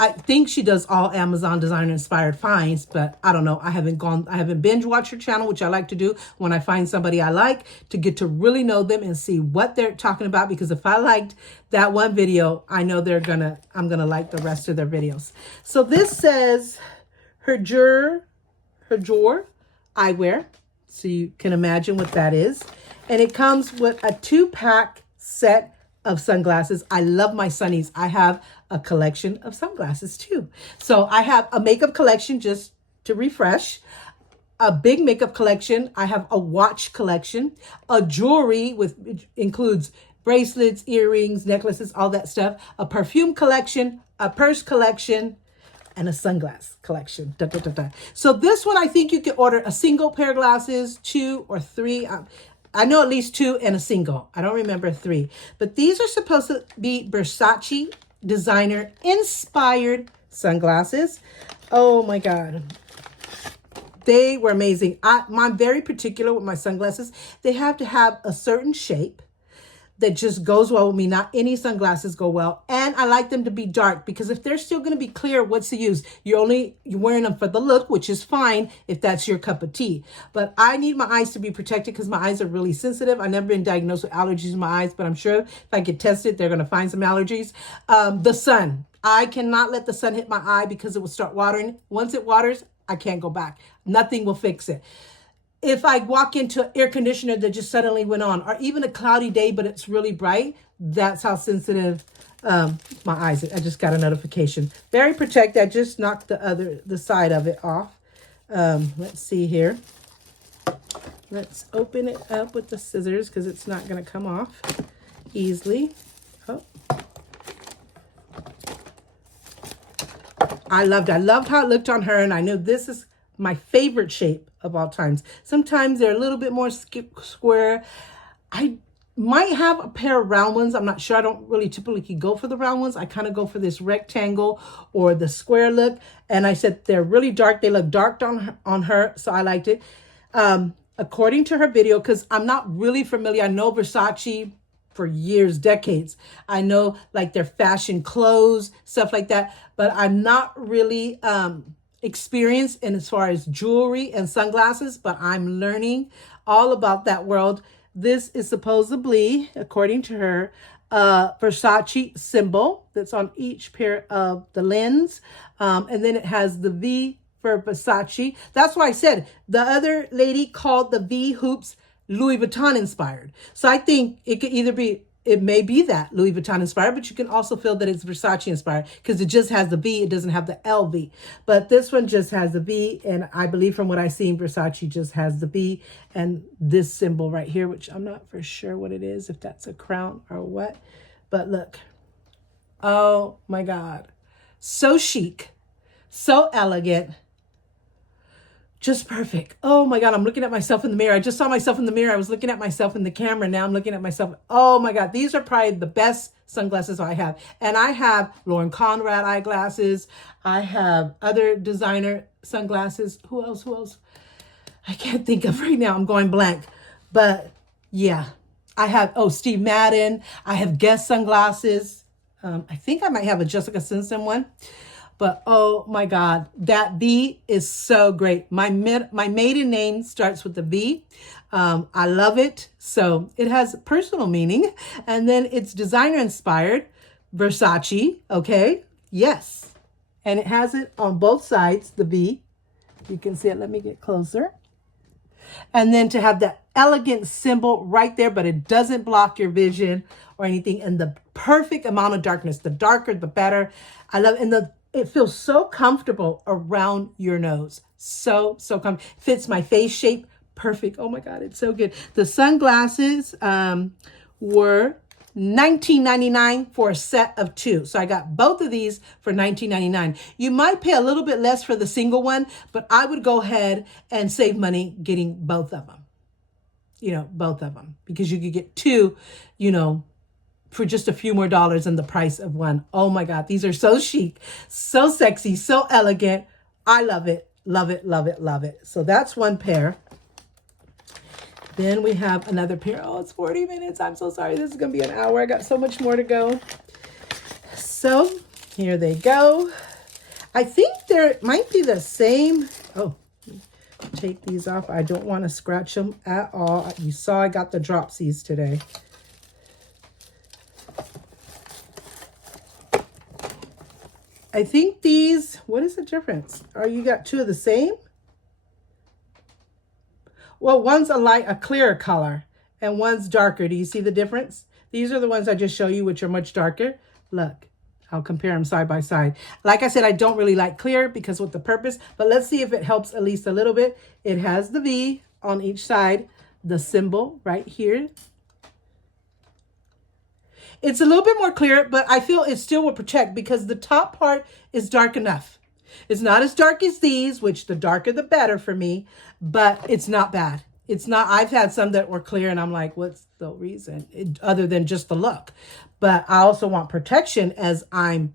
I think she does all Amazon designer inspired finds, but I don't know. I haven't binge watched her channel, which I like to do when I find somebody I like, to get to really know them and see what they're talking about. Because if I liked that one video, I know I'm gonna like the rest of their videos. So this says her drawer eyewear. So you can imagine what that is. And it comes with a 2-pack set of sunglasses. I love my sunnies. I have a collection of sunglasses too. So I have a makeup collection, just to refresh, a big makeup collection. I have a watch collection, a jewelry which includes bracelets, earrings, necklaces, all that stuff, a perfume collection, a purse collection, and a sunglass collection. So this one, I think you could order a single pair of glasses, 2 or 3. I know at least 2 and a single. I don't remember 3. But these are supposed to be Versace designer inspired sunglasses. Oh my God. They were amazing. I'm very particular with my sunglasses. They have to have a certain shape that just goes well with me. Not any sunglasses go well. And I like them to be dark, because if they're still going to be clear, what's the use? You're wearing them for the look, which is fine if that's your cup of tea. But I need my eyes to be protected because my eyes are really sensitive. I've never been diagnosed with allergies in my eyes, but I'm sure if I get tested, they're going to find some allergies. The sun. I cannot let the sun hit my eye because it will start watering. Once it waters, I can't go back. Nothing will fix it. If I walk into an air conditioner that just suddenly went on, or even a cloudy day, but it's really bright, that's how sensitive my eyes are. I just got a notification. Very protected. I just knocked the side of it off. Let's see here. Let's open it up with the scissors because it's not going to come off easily. Oh. I loved how it looked on her, and I knew this is my favorite shape of all times. Sometimes they're a little bit more square. I might have a pair of round ones. I'm not sure. I don't really typically go for the round ones. I kind of go for this rectangle or the square look. And I said they're really dark. They look dark on her, so I liked it. According to her video, because I'm not really familiar. I know Versace for years, decades. I know like their fashion clothes, stuff like that. But I'm not really experienced in as far as jewelry and sunglasses, but I'm learning all about that world. This is supposedly, according to her, a Versace symbol that's on each pair of the lens. And then it has the V for Versace. That's why I said the other lady called the V hoops Louis Vuitton inspired. So I think it could either be, it may be that Louis Vuitton inspired, but you can also feel that it's Versace inspired because it just has the V. It doesn't have the LV. But this one just has the V. And I believe from what I've seen, Versace just has the V and this symbol right here, which I'm not for sure what it is, if that's a crown or what. But look. Oh my God. So chic. So elegant. Just perfect. Oh my God, I'm looking at myself in the mirror. I just saw myself in the mirror. I was looking at myself in the camera. Now I'm looking at myself. Oh my God, these are probably the best sunglasses I have. And I have Lauren Conrad eyeglasses. I have other designer sunglasses. Who else? I can't think of right now. I'm going blank. But yeah, I have, Steve Madden. I have Guess sunglasses. I think I might have a Jessica Simpson one. But oh my God, that V is so great. My maiden name starts with the V. I love it. So it has personal meaning. And then it's designer inspired. Versace, okay? Yes. And it has it on both sides, the V. You can see it. Let me get closer. And then to have that elegant symbol right there, but it doesn't block your vision or anything. And the perfect amount of darkness, the darker, the better. I love, and it feels so comfortable around your nose. So comfortable. Fits my face shape. Perfect. Oh my God, it's so good. The sunglasses were $19.99 for a set of 2. So I got both of these for $19.99. You might pay a little bit less for the single one, but I would go ahead and save money getting both of them. Both of them, because you could get 2, for just a few more dollars than the price of one. Oh my God, these are so chic, so sexy, so elegant. I love it, love it, love it, love it. So that's one pair. Then we have another pair. Oh, it's 40 minutes. I'm so sorry. This is going to be an hour. I got so much more to go. So here they go. I think they might be the same. Oh, take these off. I don't want to scratch them at all. You saw I got the dropsies today. I think these, what is the difference? You got 2 of the same? Well, one's a clearer color and one's darker. Do you see the difference? These are the ones I just show you, which are much darker. Look, I'll compare them side by side. Like I said, I don't really like clear because with the purpose, but let's see if it helps at least a little bit. It has the V on each side, the symbol right here. It's a little bit more clear, but I feel it still will protect because the top part is dark enough. It's not as dark as these, which the darker the better for me, but it's not bad. It's not, I've had some that were clear and I'm like, what's the reason other than just the look? But I also want protection as I'm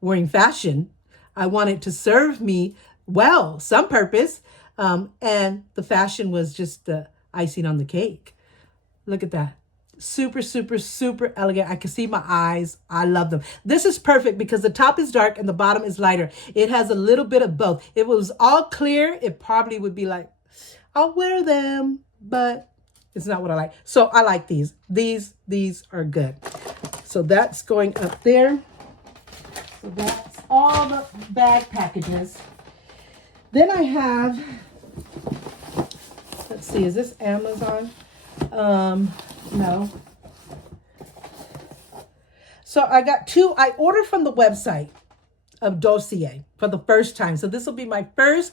wearing fashion. I want it to serve me well, some purpose. And the fashion was just the icing on the cake. Look at that. Super, super, super elegant. I can see my eyes. I love them. This is perfect because the top is dark and the bottom is lighter. It has a little bit of both. If it was all clear, it probably would be like, I'll wear them, but it's not what I like. So I like these. These are good. So that's going up there. So that's all the bag packages. Then I have, let's see, is this Amazon? No. So I got 2. I ordered from the website of Dossier for the first time. So this will be my first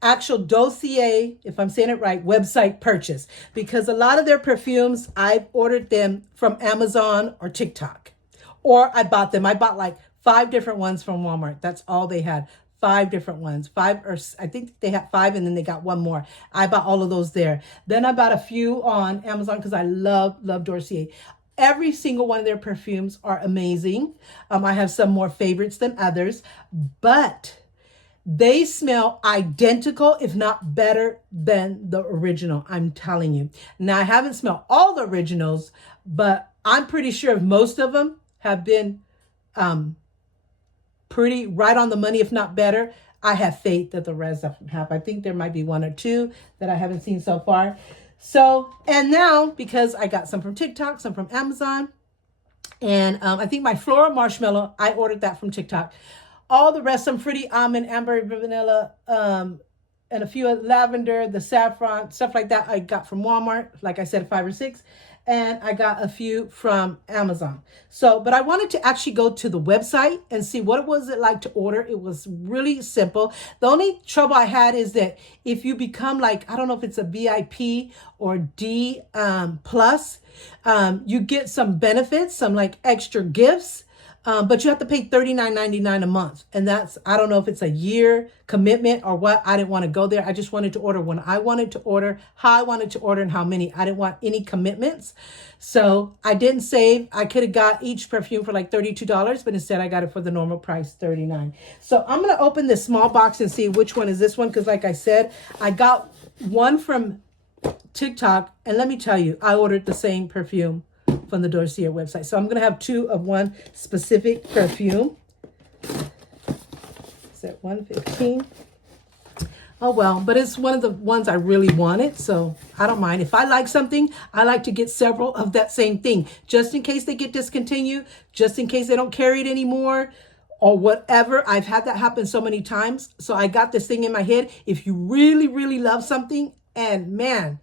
actual Dossier, if I'm saying it right, website purchase. Because a lot of their perfumes, I've ordered them from Amazon or TikTok. Or I bought them. I bought like 5 different ones from Walmart. That's all they had. 5 different ones. 5, or I think they had 5 and then they got 1 more. I bought all of those there. Then I bought a few on Amazon because I love Dossier. Every single one of their perfumes are amazing. I have some more favorites than others, but they smell identical, if not better than the original. I'm telling you. Now, I haven't smelled all the originals, but I'm pretty sure most of them have been pretty right on the money, if not better. I have faith that the rest of them have. I think there might be 1 or 2 that I haven't seen so far. So, and now, because I got some from TikTok, some from Amazon, and I think my Floral Marshmallow, I ordered that from TikTok. All the rest, some Fruity Almond, Amber, Vanilla, and a few of lavender, the saffron, stuff like that I got from Walmart. Like I said, 5 or 6. And I got a few from Amazon. So, but I wanted to actually go to the website and see what was it like to order. It was really simple. The only trouble I had is that if you become like, I don't know if it's a VIP or D plus, you get some benefits, some like extra gifts. But you have to pay $39.99 a month. And that's, I don't know if it's a year commitment or what. I didn't want to go there. I just wanted to order when I wanted to order, how I wanted to order, and how many. I didn't want any commitments. So I didn't save. I could have got each perfume for like $32, but instead I got it for the normal price, $39. So I'm going to open this small box and see which one is this one. Because like I said, I got one from TikTok. And let me tell you, I ordered the same perfume from the Dossier website. So I'm going to have 2 of one specific perfume. Is that 115? Oh, well, but it's one of the ones I really wanted. So I don't mind. If I like something, I like to get several of that same thing, just in case they get discontinued, just in case they don't carry it anymore or whatever. I've had that happen so many times. So I got this thing in my head. If you really, really love something And man,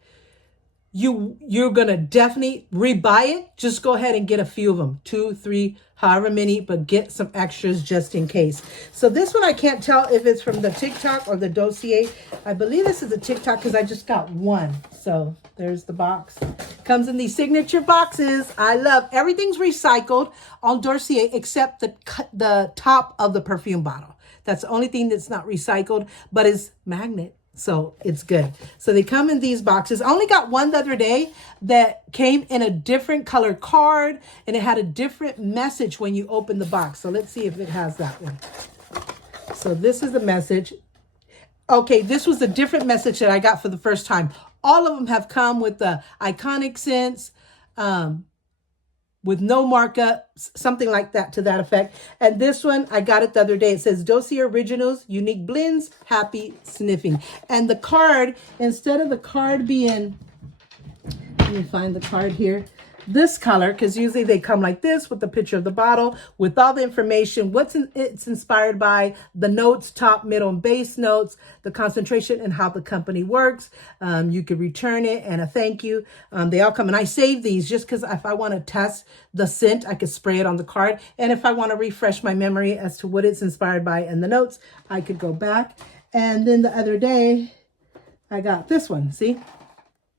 you're gonna definitely rebuy it. Just go ahead and get a few of them, 2, 3, however many, but get some extras just in case. So this one I can't tell if it's from the TikTok or the Dossier. I believe this is a TikTok because I just got one. So there's the box. Comes in these signature boxes. I love everything's recycled on Dossier except the top of the perfume bottle. That's the only thing that's not recycled, but is magnet. So it's good. So they come in these boxes. I only got one the other day that came in a different color card and it had a different message when you open the box. So let's see if it has that one. So this is the message. Okay, this was a different message that I got for the first time. All of them have come with the iconic scents, with no markups, something like that to that effect. And this one, I got it the other day. It says Dossier Originals, Unique Blends, Happy Sniffing. And the card, instead of the card being, let me find the card here, this color, because usually they come like this with the picture of the bottle, with all the information, it's inspired by, the notes, top, middle, and base notes, the concentration, and how the company works. You could return it and a thank you. They all come, and I save these just because if I want to test the scent, I could spray it on the card. And if I want to refresh my memory as to what it's inspired by and the notes, I could go back. And then the other day, I got this one, see?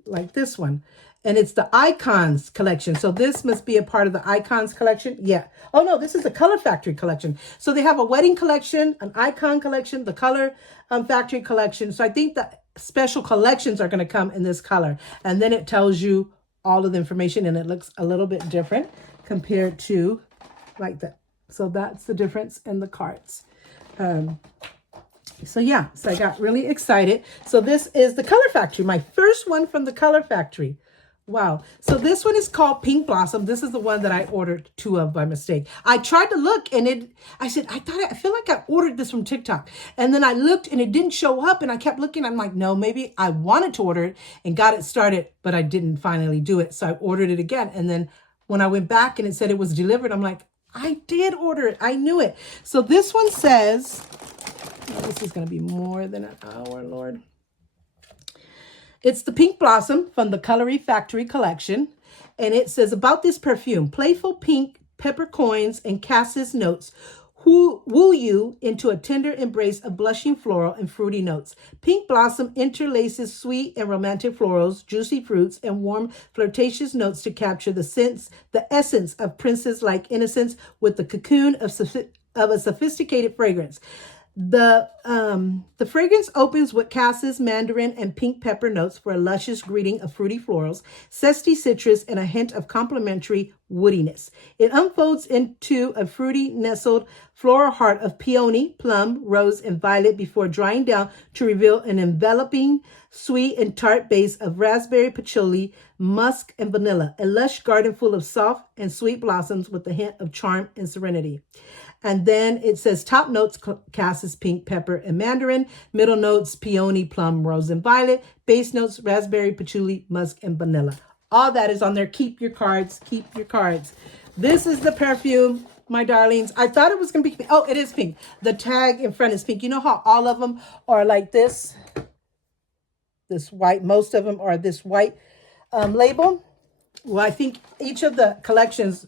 Like this one. And it's the Icons collection. So this must be a part of the Icons collection. Yeah. Oh, no, this is the Color Factory collection. So they have a wedding collection, an Icon collection, the Color Factory collection. So I think the special collections are going to come in this color. And then it tells you all of the information, and it looks a little bit different compared to like that. So that's the difference in the cards. So yeah, so I got really excited. So this is the Color Factory, my first one from the Color Factory. Wow. So this one is called Pink Blossom. This is the one that I ordered 2 of by mistake. I tried to look and I feel like I ordered this from TikTok. And then I looked and it didn't show up and I kept looking. I'm like, no, maybe I wanted to order it and got it started, but I didn't finally do it. So I ordered it again. And then when I went back and it said it was delivered, I'm like, I did order it. I knew it. So this one says, oh, this is going to be more than an hour, Lord. It's the Pink Blossom from the Color Factory collection. And it says, about this perfume, playful pink peppercorns and cassis notes woo you into a tender embrace of blushing floral and fruity notes. Pink Blossom interlaces sweet and romantic florals, juicy fruits, and warm flirtatious notes to capture the essence of princess-like innocence with the cocoon of a sophisticated fragrance. The fragrance opens with cassis, mandarin, and pink pepper notes for a luscious greeting of fruity florals, zesty citrus, and a hint of complementary woodiness. It unfolds into a fruity, nestled floral heart of peony, plum, rose, and violet before drying down to reveal an enveloping, sweet and tart base of raspberry, patchouli, musk, and vanilla, a lush garden full of soft and sweet blossoms with a hint of charm and serenity. And then it says top notes, cassis, pink, pepper, and mandarin. Middle notes, peony, plum, rose, and violet. Base notes, raspberry, patchouli, musk, and vanilla. All that is on there. Keep your cards. Keep your cards. This is the perfume, my darlings. I thought it was going to be pink. Oh, it is pink. The tag in front is pink. You know how all of them are like this? This white. Most of them are this white label. Well, I think each of the collections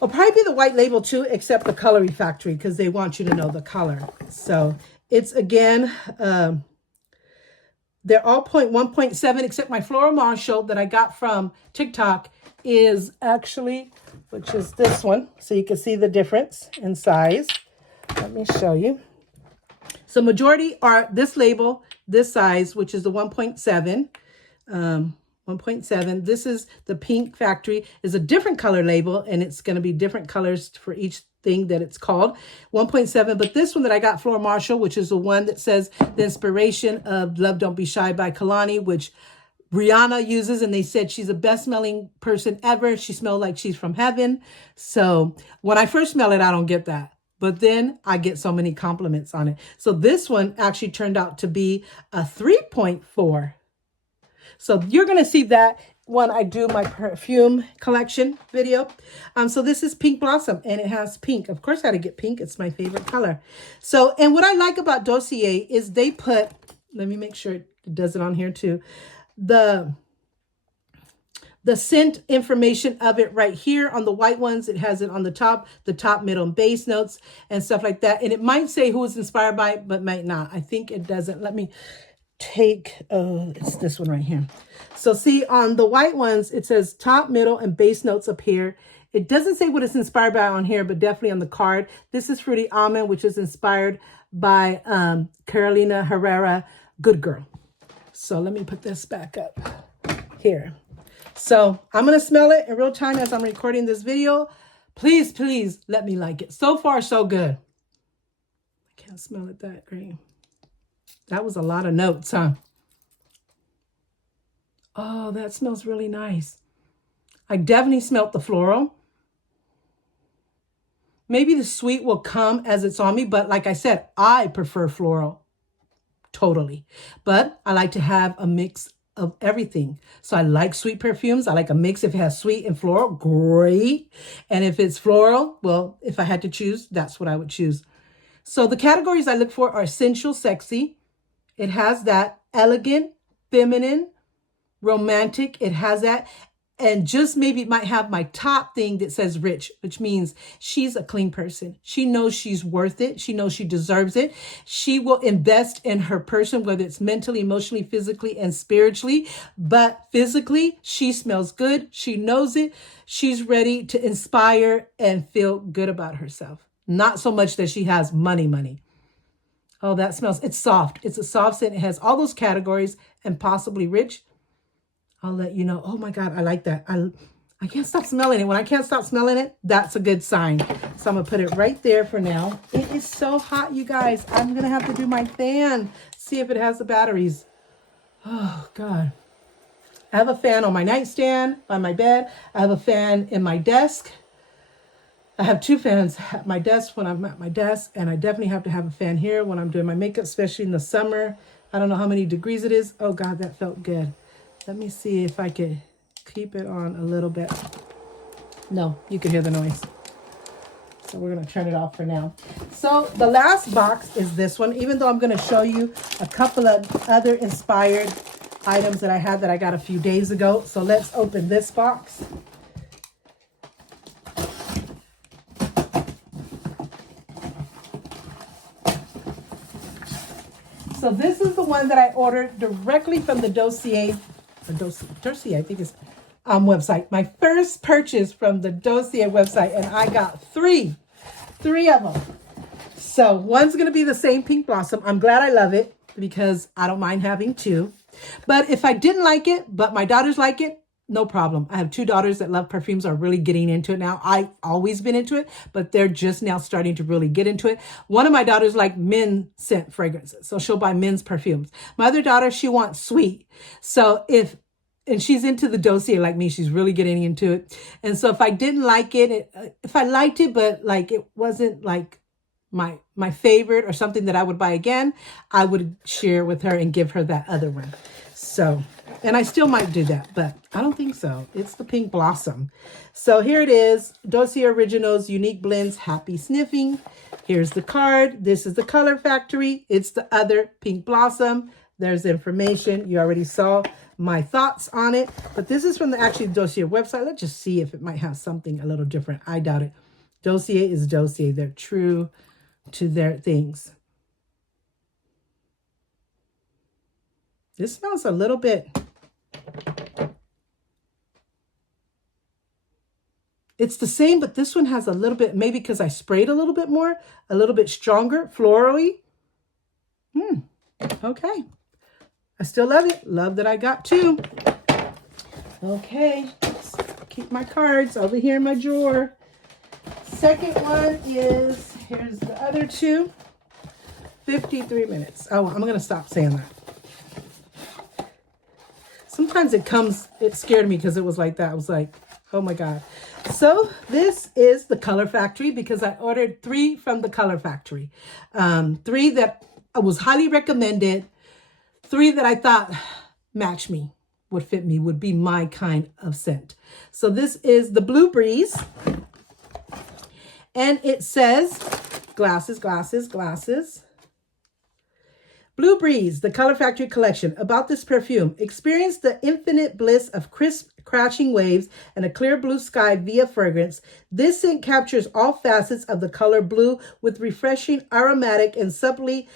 will probably be the white label too, except the Color Factory, because they want you to know the color. So it's, again, they're all 1.7, except my Floral Marshall that I got from TikTok is actually, which is this one. So you can see the difference in size. Let me show you. So majority are this label, this size, which is the 1.7. 1.7. This is the Pink Factory. Is a different color label, and it's going to be different colors for each thing that it's called. 1.7. But this one that I got, Floral Marshall, which is the one that says the inspiration of Love Don't Be Shy by Kalani, which Rihanna uses, and they said she's the best smelling person ever. She smelled like she's from heaven. So when I first smell it, I don't get that. But then I get so many compliments on it. So this one actually turned out to be a 3.4. So you're going to see that when I do my perfume collection video. So this is Pink Blossom, and it has pink. Of course, I had to get pink. It's my favorite color. So, and what I like about Dossier is they put Let me make sure it does it on here too. The scent information of it right here on the white ones. It has it on the top, middle, and base notes and stuff like that. And it might say who it's inspired by, but might not. I think it doesn't. Let me take, it's this one right here. So see, on the white ones, it says top, middle, and base notes up here. It doesn't say what it's inspired by on here, but definitely on the card. This is Fruity Almond, which is inspired by Carolina Herrera, Good Girl. So let me put this back up here. So I'm going to smell it in real time as I'm recording this video. Please, please let me like it. So far, so good. I can't smell it that great. That was a lot of notes, huh? Oh, that smells really nice. I definitely smelled the floral. Maybe the sweet will come as it's on me, but like I said, I prefer floral. Totally. But I like to have a mix of everything. So I like sweet perfumes. I like a mix. If it has sweet and floral, great. And if it's floral, well, if I had to choose, that's what I would choose. So the categories I look for are sensual, sexy. It has that. Elegant, feminine, romantic. It has that. And just maybe it might have my top thing that says rich, which means she's a clean person. She knows she's worth it. She knows she deserves it. She will invest in her person, whether it's mentally, emotionally, physically, and spiritually. But physically, she smells good. She knows it. She's ready to inspire and feel good about herself. Not so much that she has money. Oh, that smells, it's soft. It's a soft scent. It has all those categories and possibly rich. I'll let you know. Oh my God, I like that. I can't stop smelling it. When I can't stop smelling it, that's a good sign. So I'm gonna put it right there for now. It is so hot, you guys. I'm gonna have to do my fan. See if it has the batteries. Oh God. I have a fan on my nightstand, on my bed. I have a fan in my desk. I have two fans at my desk when I'm at my desk, and I definitely have to have a fan here when I'm doing my makeup, especially in the summer. I don't know how many degrees it is. Oh God, that felt good. Let me see if I could keep it on a little bit. No, you can hear the noise. So we're going to turn it off for now. So the last box is this one, even though I'm going to show you a couple of other inspired items that I had that I got a few days ago. So let's open this box. So this is the one that I ordered directly from the Dossier, Dossier, I think it's website. My first purchase from the Dossier website, and I got three of them. So one's going to be the same pink blossom. I'm glad I love it because I don't mind having two. But if I didn't like it, but my daughters like it, no problem. I have two daughters that love perfumes, are really getting into it now. I've always been into it, but they're just now starting to really get into it. One of my daughters like men scent fragrances, so she'll buy men's perfumes. My other daughter, she wants sweet. So and she's into the Dossier like me. She's really getting into it. And so if I didn't like it, if I liked it, but like it wasn't like my favorite or something that I would buy again, I would share with her and give her that other one. So, and I still might do that, but I don't think so. It's the pink blossom. So here it is, Dossier Originals, Unique Blends, Happy Sniffing. Here's the card. This is the Color Factory. It's the other pink blossom. There's the information. You already saw my thoughts on it, but this is from the actual Dossier website. Let's just see if it might have something a little different. I doubt it. Dossier is Dossier. They're true to their things. This smells a little bit, it's the same, but this one has a little bit, maybe because I sprayed a little bit more, a little bit stronger, florally. Okay. I still love it. Love that I got two. Okay. Let's keep my cards over here in my drawer. Second one is, here's the other two. 53 minutes. Oh, I'm going to stop saying that. Sometimes it scared me because it was like that. I was like, oh my God. So this is the Color Factory because I ordered 3 from the Color Factory. 3 that was highly recommended. 3 that I thought match me, would fit me, would be my kind of scent. So this is the Blue Breeze. And it says, glasses. Blue Breeze, the Color Factory collection. About this perfume, experience the infinite bliss of crisp, crashing waves and a clear blue sky via fragrance. This scent captures all facets of the color blue with refreshing, aromatic, and subtly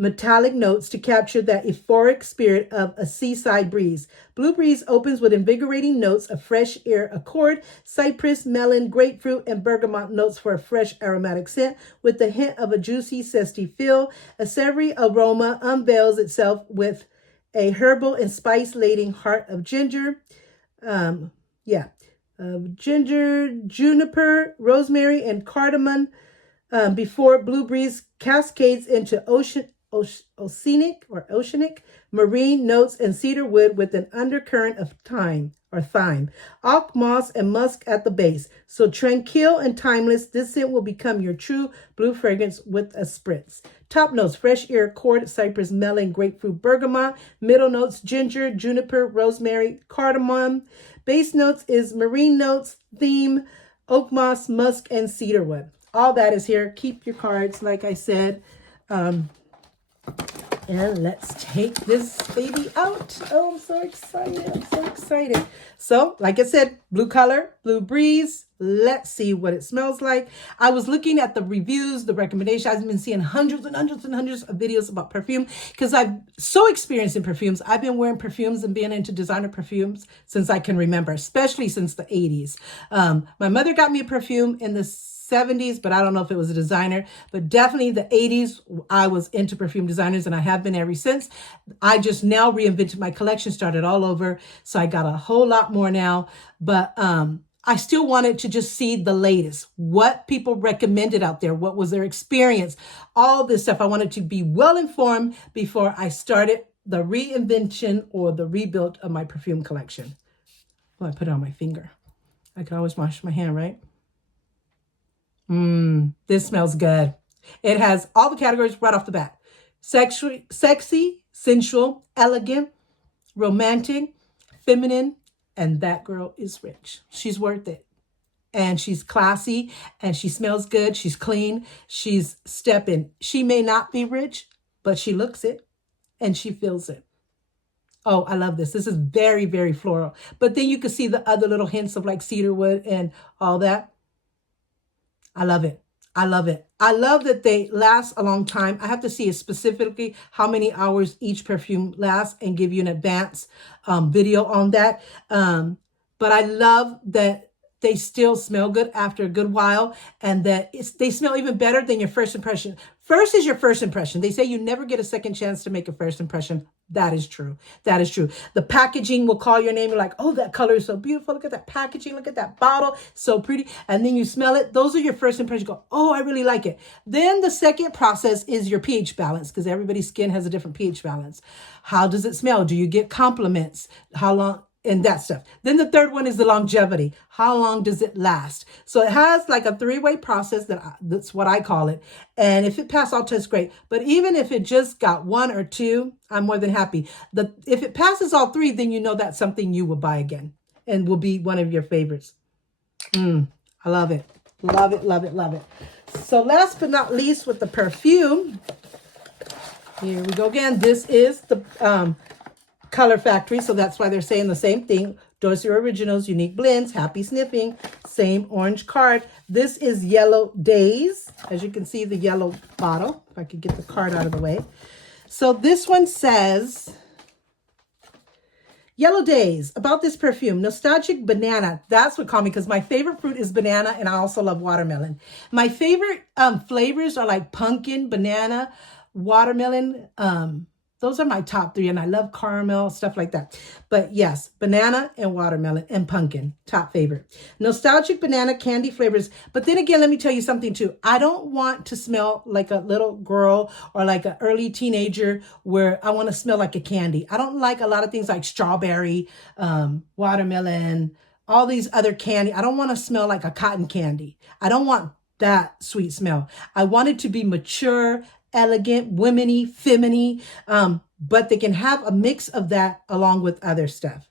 metallic notes to capture that euphoric spirit of a seaside breeze. Blue Breeze opens with invigorating notes of fresh air accord, cypress, melon, grapefruit, and bergamot notes for a fresh aromatic scent with a hint of a juicy, zesty feel. A savory aroma unveils itself with a herbal and spice-laden heart of ginger. Ginger, juniper, rosemary, and cardamom. Before Blue Breeze cascades into oceanic marine notes and cedar wood with an undercurrent of thyme, oak moss, and musk at the base. So tranquil and timeless, this scent will become your true blue fragrance with a spritz. Top notes: fresh air, accord, cypress, melon, grapefruit, bergamot. Middle notes: ginger, juniper, rosemary, cardamom. Base notes is marine notes, theme, oak moss, musk, and cedar wood. All that is here. Keep your cards, like I said. And let's take this baby out. Oh, I'm so excited. So, like I said, blue color, Blue Breeze. Let's see what it smells like. I was looking at the reviews, the recommendations. I've been seeing hundreds of videos about perfume because I'm so experienced in perfumes. I've been wearing perfumes and being into designer perfumes since I can remember, especially since the 80s. My mother got me a perfume in the 70s, but I don't know if it was a designer, but definitely the 80s, I was into perfume designers and I have been ever since. I just now reinvented my collection, started all over. So I got a whole lot more now, but I still wanted to just see the latest, what people recommended out there, what was their experience, all this stuff. I wanted to be well informed before I started the reinvention or the rebuild of my perfume collection. Well, I put it on my finger. I could always wash my hand, right? This smells good. It has all the categories right off the bat. Sexy, sensual, elegant, romantic, feminine, and that girl is rich. She's worth it. And she's classy, and she smells good. She's clean. She's stepping. She may not be rich, but she looks it, and she feels it. Oh, I love this. This is very, very floral. But then you can see the other little hints of like cedarwood and all that. I love it. I love that they last a long time. I have to see specifically how many hours each perfume lasts and give you an advance video on that. But I love that they still smell good after a good while, and that they smell even better than your first impression. First is your first impression. They say you never get a second chance to make a first impression. That is true. That is true. The packaging will call your name. You're like, oh, that color is so beautiful. Look at that packaging. Look at that bottle. So pretty. And then you smell it. Those are your first impressions. You go, oh, I really like it. Then the second process is your pH balance, because everybody's skin has a different pH balance. How does it smell? Do you get compliments? How long? And that stuff. Then the third one is the longevity. How long does it last? So it has like a three-way process that's what I call it. And if it passes all tests, great. But even if it just got one or two, I'm more than happy. If it passes all three, then you know that's something you will buy again and will be one of your favorites. I love it. Love it, love it, love it. So last but not least with the perfume, here we go again. This is the Color Factory, so that's why they're saying the same thing. Dossier Originals, unique blends, happy sniffing, same orange card. This is Yellow Days. As you can see, the yellow bottle. If I could get the card out of the way. So this one says, Yellow Days, about this perfume, nostalgic banana. That's what caught me, because my favorite fruit is banana, and I also love watermelon. My favorite flavors are like pumpkin, banana, watermelon, those are my top three, and I love caramel, stuff like that. But yes, banana and watermelon and pumpkin, top favorite. Nostalgic banana candy flavors. But then again, let me tell you something too. I don't want to smell like a little girl or like an early teenager where I want to smell like a candy. I don't like a lot of things like strawberry, watermelon, all these other candy. I don't want to smell like a cotton candy. I don't want that sweet smell. I want it to be mature, elegant, womany, feminine, but they can have a mix of that along with other stuff.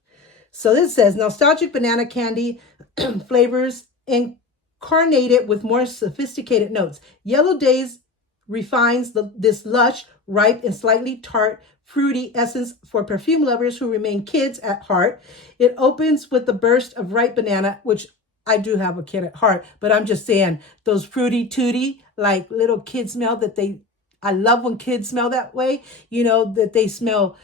So this says nostalgic banana candy flavors incarnated with more sophisticated notes. Yellow Days refines this lush, ripe, and slightly tart, fruity essence for perfume lovers who remain kids at heart. It opens with the burst of ripe banana, which I do have a kid at heart, but I'm just saying those fruity tooty, like little kid smell I love when kids smell that way, that they smell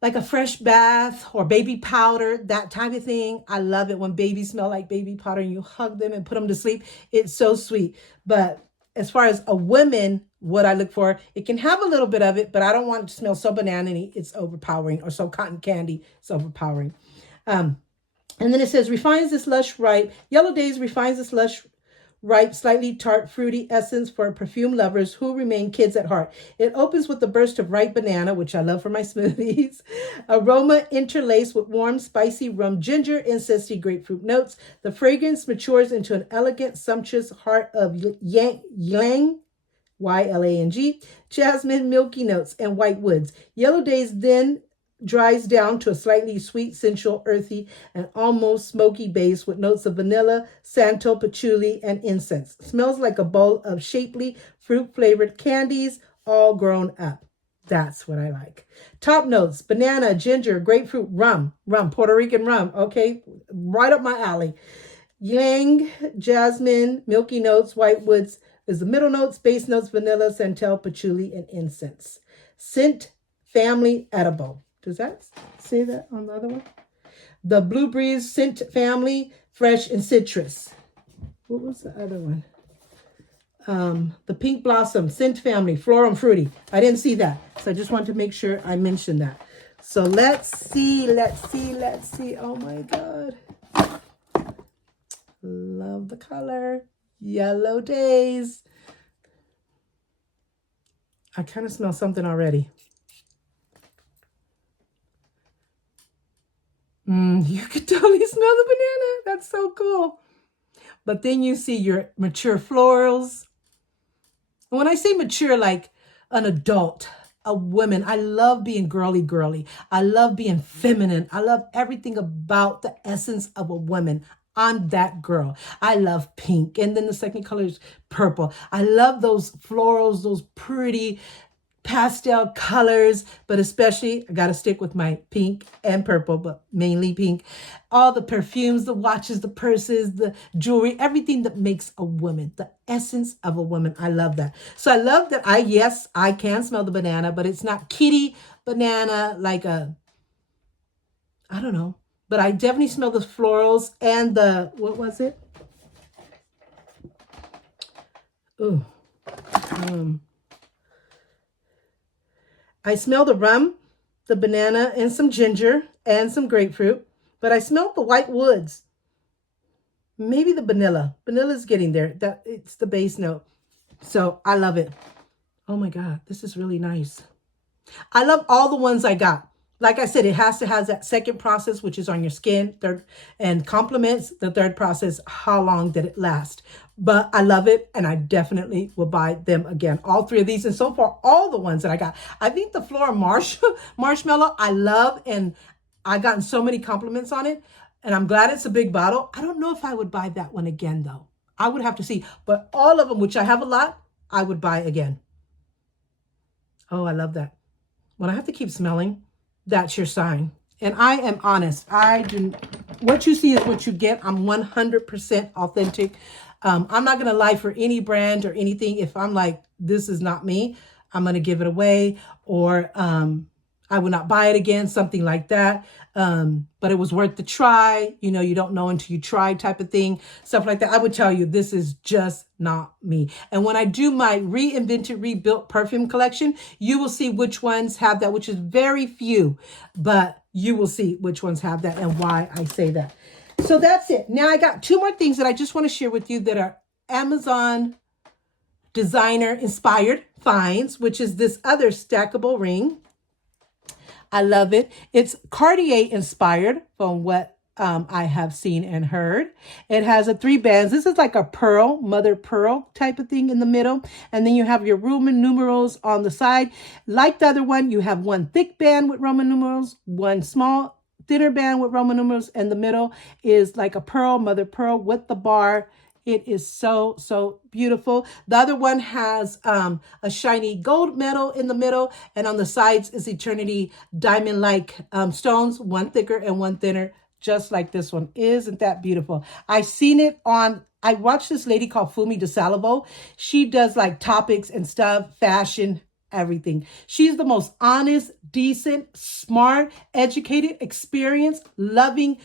like a fresh bath or baby powder, that type of thing. I love it when babies smell like baby powder and you hug them and put them to sleep. It's so sweet. But as far as a woman, what I look for, it can have a little bit of it, but I don't want it to smell so banana-y, it's overpowering, or so cotton candy, it's overpowering. And then it says, refines this lush, ripe. Yellow Days refines this lush, ripe, slightly tart, fruity essence for perfume lovers who remain kids at heart. It opens with a burst of ripe banana, which I love for my smoothies. Aroma interlaced with warm, spicy rum, ginger, incensey, grapefruit notes. The fragrance matures into an elegant, sumptuous heart of ylang, Y-L-A-N-G, jasmine, milky notes, and white woods. Yellow Days then dries down to a slightly sweet, sensual, earthy, and almost smoky base with notes of vanilla, santal, patchouli, and incense. Smells like a bowl of shapely, fruit-flavored candies, all grown up. That's what I like. Top notes: banana, ginger, grapefruit, rum, Puerto Rican rum, okay? Right up my alley. Yang, jasmine, milky notes, white woods is the middle notes, base notes, vanilla, santal, patchouli, and incense. Scent, family, edible. Does that say that on the other one? The Blue Breeze, scent family, fresh, and citrus. What was the other one? The Pink Blossom, scent family, floral and fruity. I didn't see that, so I just wanted to make sure I mentioned that. So let's see. Oh my God. Love the color. Yellow Days. I kind of smell something already. You could totally smell the banana. That's so cool. But then you see your mature florals. And when I say mature, like an adult, a woman, I love being girly. I love being feminine. I love everything about the essence of a woman. I'm that girl. I love pink. And then the second color is purple. I love those florals, those pretty pastel colors, but especially I got to stick with my pink and purple, but mainly pink. All the perfumes, the watches, the purses, the jewelry, everything that makes a woman, the essence of a woman. I love that. So I love that I can smell the banana, but it's not kitty banana like I don't know, but I definitely smell the florals and what was it? Ooh. I smell the rum, the banana, and some ginger, and some grapefruit. But I smell the white woods. Maybe the vanilla. Vanilla's getting there. It's the base note. So I love it. Oh my God, this is really nice. I love all the ones I got. Like I said, it has to have that second process, which is on your skin, and complements the third process. How long did it last? But I love it, and I definitely will buy them again. All three of these, and so far, all the ones that I got. I think the Flora Marshmallow, I love, and I've gotten so many compliments on it, and I'm glad it's a big bottle. I don't know if I would buy that one again, though. I would have to see. But all of them, which I have a lot, I would buy again. Oh, I love that. When I have to keep smelling, that's your sign. And I am honest. What you see is what you get. I'm 100% authentic. I'm not going to lie for any brand or anything. If I'm like, this is not me, I'm going to give it away, or I would not buy it again, something like that. But it was worth the try. You don't know until you try type of thing, stuff like that. I would tell you, this is just not me. And when I do my reinvented, rebuilt perfume collection, you will see which ones have that, which is very few, but you will see which ones have that and why I say that. So that's it. Now I got two more things that I just want to share with you that are Amazon designer inspired finds, which is this other stackable ring. I love it. It's Cartier inspired from what I have seen and heard. It has 3 bands. This is like a pearl, mother pearl type of thing in the middle. And then you have your Roman numerals on the side. Like the other one, you have one thick band with Roman numerals, one small, thinner band with Roman numerals, and the middle is like a pearl, mother pearl with the bar It is so, so beautiful. The other one has a shiny gold medal in the middle, and on the sides is Eternity diamond-like stones, one thicker and one thinner, just like this one. Isn't that beautiful? I watched this lady called Fumi DeSalvo. She does like topics and stuff, fashion, everything. She's the most honest, decent, smart, educated, experienced, loving.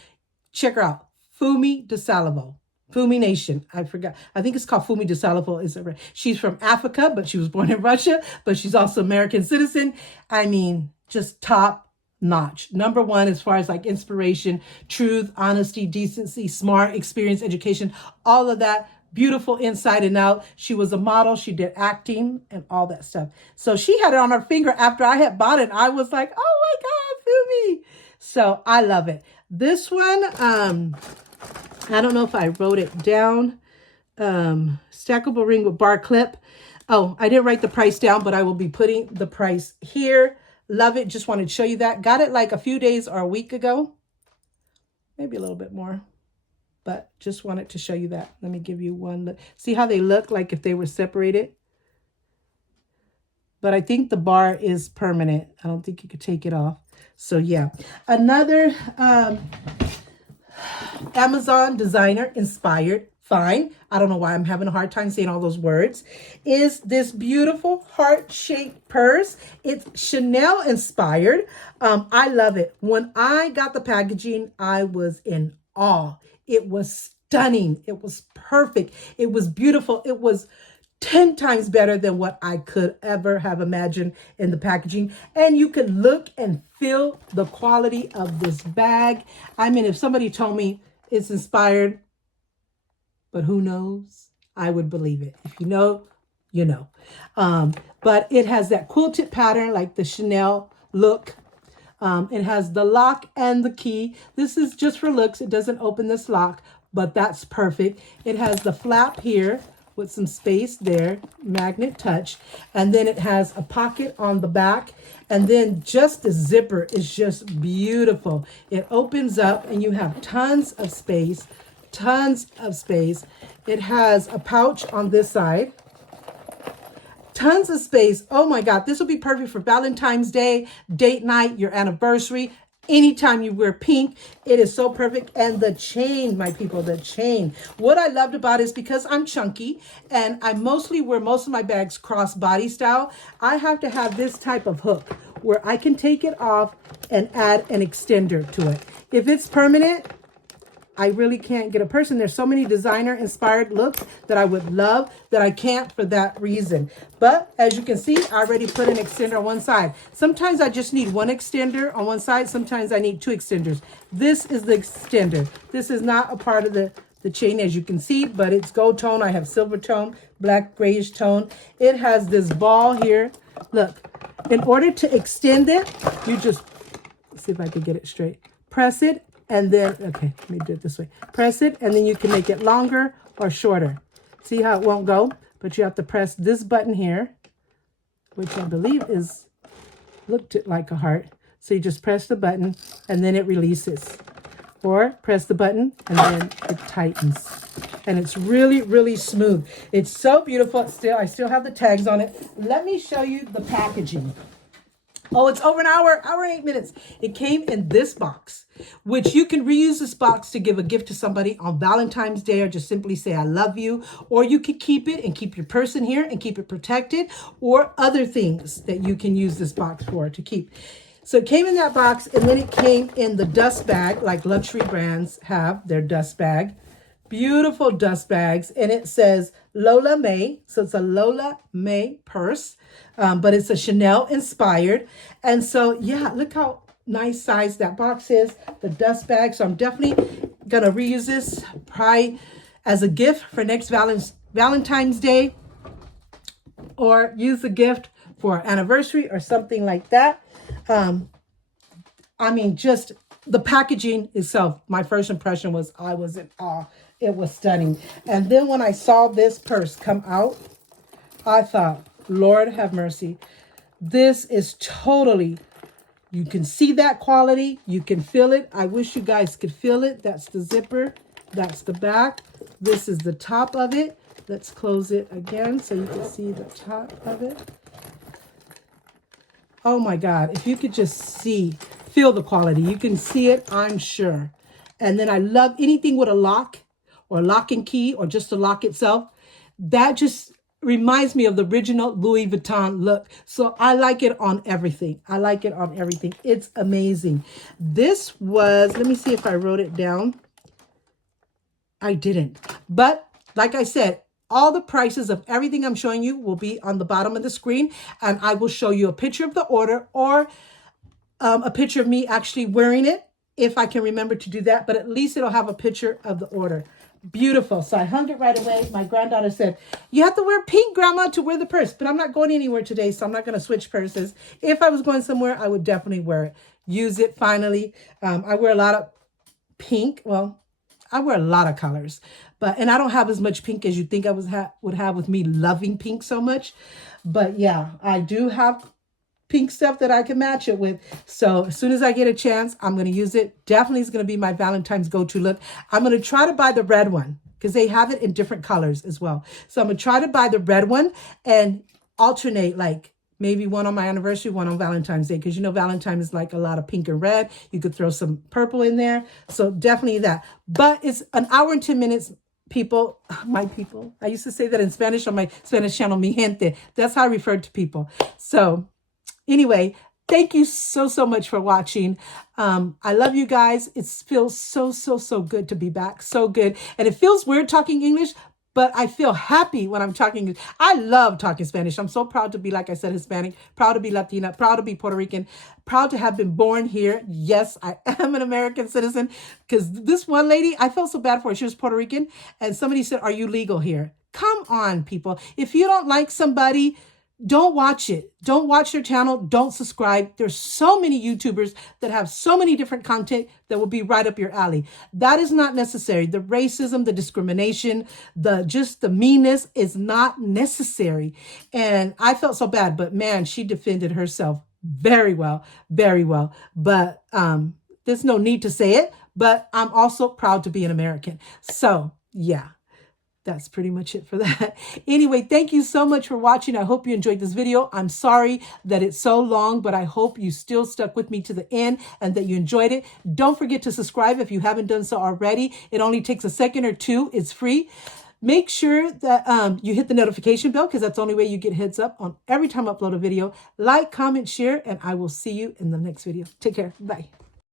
Check her out. Fumi DeSalvo. Fumi Nation. I forgot. I think it's called Fumi DeSalvo. She's from Africa, but she was born in Russia, but she's also American citizen. I mean, just top notch. Number one, as far as like inspiration, truth, honesty, decency, smart, experience, education, all of that. Beautiful inside and out. She was a model. She did acting and all that stuff. So she had it on her finger after I had bought it. I was like, oh my God, Fumi. So I love it. This one, I don't know if I wrote it down. Stackable ring with bar clip. Oh, I didn't write the price down, but I will be putting the price here. Love it. Just wanted to show you that. Got it like a few days or a week ago. Maybe a little bit more. But just wanted to show you that. Let me give you one look. See how they look like if they were separated? But I think the bar is permanent. I don't think you could take it off. So yeah. Another Amazon designer inspired, fine, I don't know why I'm having a hard time saying all those words, is this beautiful heart-shaped purse. It's Chanel inspired. I love it. When I got the packaging, I was in awe. It was stunning. It was perfect. It was beautiful. It was 10 times better than what I could ever have imagined in the packaging. And you could look and feel the quality of this bag. I mean, if somebody told me it's inspired, but who knows, I would believe it. If you know, you know. But it has that quilted pattern like the Chanel look. It has the lock and the key. This is just for looks. It doesn't open this lock, but that's perfect. It has the flap here with some space there, magnet touch. And then it has a pocket on the back. And then just the zipper is just beautiful. It opens up and you have tons of space, tons of space. It has a pouch on this side. Tons of space. Oh my God, this will be perfect for Valentine's Day, date night, your anniversary. Anytime you wear pink, it is so perfect. And the chain, my people, the chain. What I loved about it is because I'm chunky and I mostly wear most of my bags cross-body style, I have to have this type of hook where I can take it off and add an extender to it. If it's permanent, I really can't get a person. There's so many designer inspired looks that I would love that I can't for that reason. But as you can see, I already put an extender on one side. Sometimes I just need one extender on one side. Sometimes I need two extenders. This is the extender. This is not a part of the chain as you can see, but it's gold tone. I have silver tone, black grayish tone. It has this ball here. Look, in order to extend it, you just, let's see if I can get it straight. Press it. And then, okay, let me do it this way. Press it, and then you can make it longer or shorter. See how it won't go? But you have to press this button here, which I believe is, looked like a heart. So you just press the button, and then it releases. Or press the button, and then it tightens. And it's really, really smooth. It's so beautiful. I still have the tags on it. Let me show you the packaging. Oh, it's over an hour and 8 minutes. It came in this box, which you can reuse this box to give a gift to somebody on Valentine's Day or just simply say, I love you. Or you could keep it and keep your purse in here and keep it protected, or other things that you can use this box for to keep. So it came in that box, and then it came in the dust bag, like luxury brands have their dust bag. Beautiful dust bags. And it says Lola May. So it's a Lola May purse. But it's a Chanel inspired. And so, yeah, look how nice size that box is, the dust bag. So I'm definitely going to reuse this probably as a gift for next Valentine's Day, or use the gift for anniversary or something like that. I mean, just the packaging itself, my first impression was I was in awe. It was stunning. And then when I saw this purse come out, I thought, Lord have mercy. This is totally, you can see that quality. You can feel it. I wish you guys could feel it. That's the zipper. That's the back. This is the top of it. Let's close it again so you can see the top of it. Oh my God, if you could just feel the quality. You can see it, I'm sure. And then I love anything with a lock or lock and key or just the lock itself. That just reminds me of the original Louis Vuitton look. So I like it on everything. I like it on everything. It's amazing. This was, let me see if I wrote it down. I didn't. But like I said, all the prices of everything I'm showing you will be on the bottom of the screen. And I will show you a picture of the order or a picture of me actually wearing it, if I can remember to do that, but at least it'll have a picture of the order. Beautiful. So I hung it right away. My granddaughter said, you have to wear pink, Grandma, to wear the purse, but I'm not going anywhere today, so I'm not going to switch purses. If I was going somewhere, I would definitely wear it. Use it finally. I wear a lot of pink. Well, I wear a lot of colors, and I don't have as much pink as you think I would have with me loving pink so much. But yeah, I do have pink stuff that I can match it with. So as soon as I get a chance, I'm going to use it. Definitely is going to be my Valentine's go-to look. I'm going to try to buy the red one because they have it in different colors as well. So I'm going to try to buy the red one and alternate, like maybe one on my anniversary, one on Valentine's Day. Because you know Valentine's is like a lot of pink and red. You could throw some purple in there. So definitely that. But it's an hour and 10 minutes. People, my people. I used to say that in Spanish on my Spanish channel, mi gente. That's how I referred to people. So anyway, thank you so much for watching. I love you guys. It feels so good to be back. So good. And it feels weird talking English, but I feel happy when I'm talking English. I love talking Spanish. I'm so proud to be, like I said, Hispanic, proud to be Latina, proud to be Puerto Rican, proud to have been born here. Yes, I am an American citizen, because this one lady, I felt so bad for her. She was Puerto Rican, and somebody said, are you legal here? Come on, people. If you don't like somebody, don't watch it. Don't watch their channel. Don't subscribe. There's so many YouTubers that have so many different content that will be right up your alley. That is not necessary. The racism, the discrimination, just the meanness is not necessary. And I felt so bad, but man, she defended herself very well, very well. But there's no need to say it, but I'm also proud to be an American. So yeah. That's pretty much it for that. Anyway, thank you so much for watching. I hope you enjoyed this video. I'm sorry that it's so long, but I hope you still stuck with me to the end and that you enjoyed it. Don't forget to subscribe if you haven't done so already. It only takes a second or two. It's free. Make sure that you hit the notification bell, because that's the only way you get heads up on every time I upload a video. Like, comment, share, and I will see you in the next video. Take care. Bye.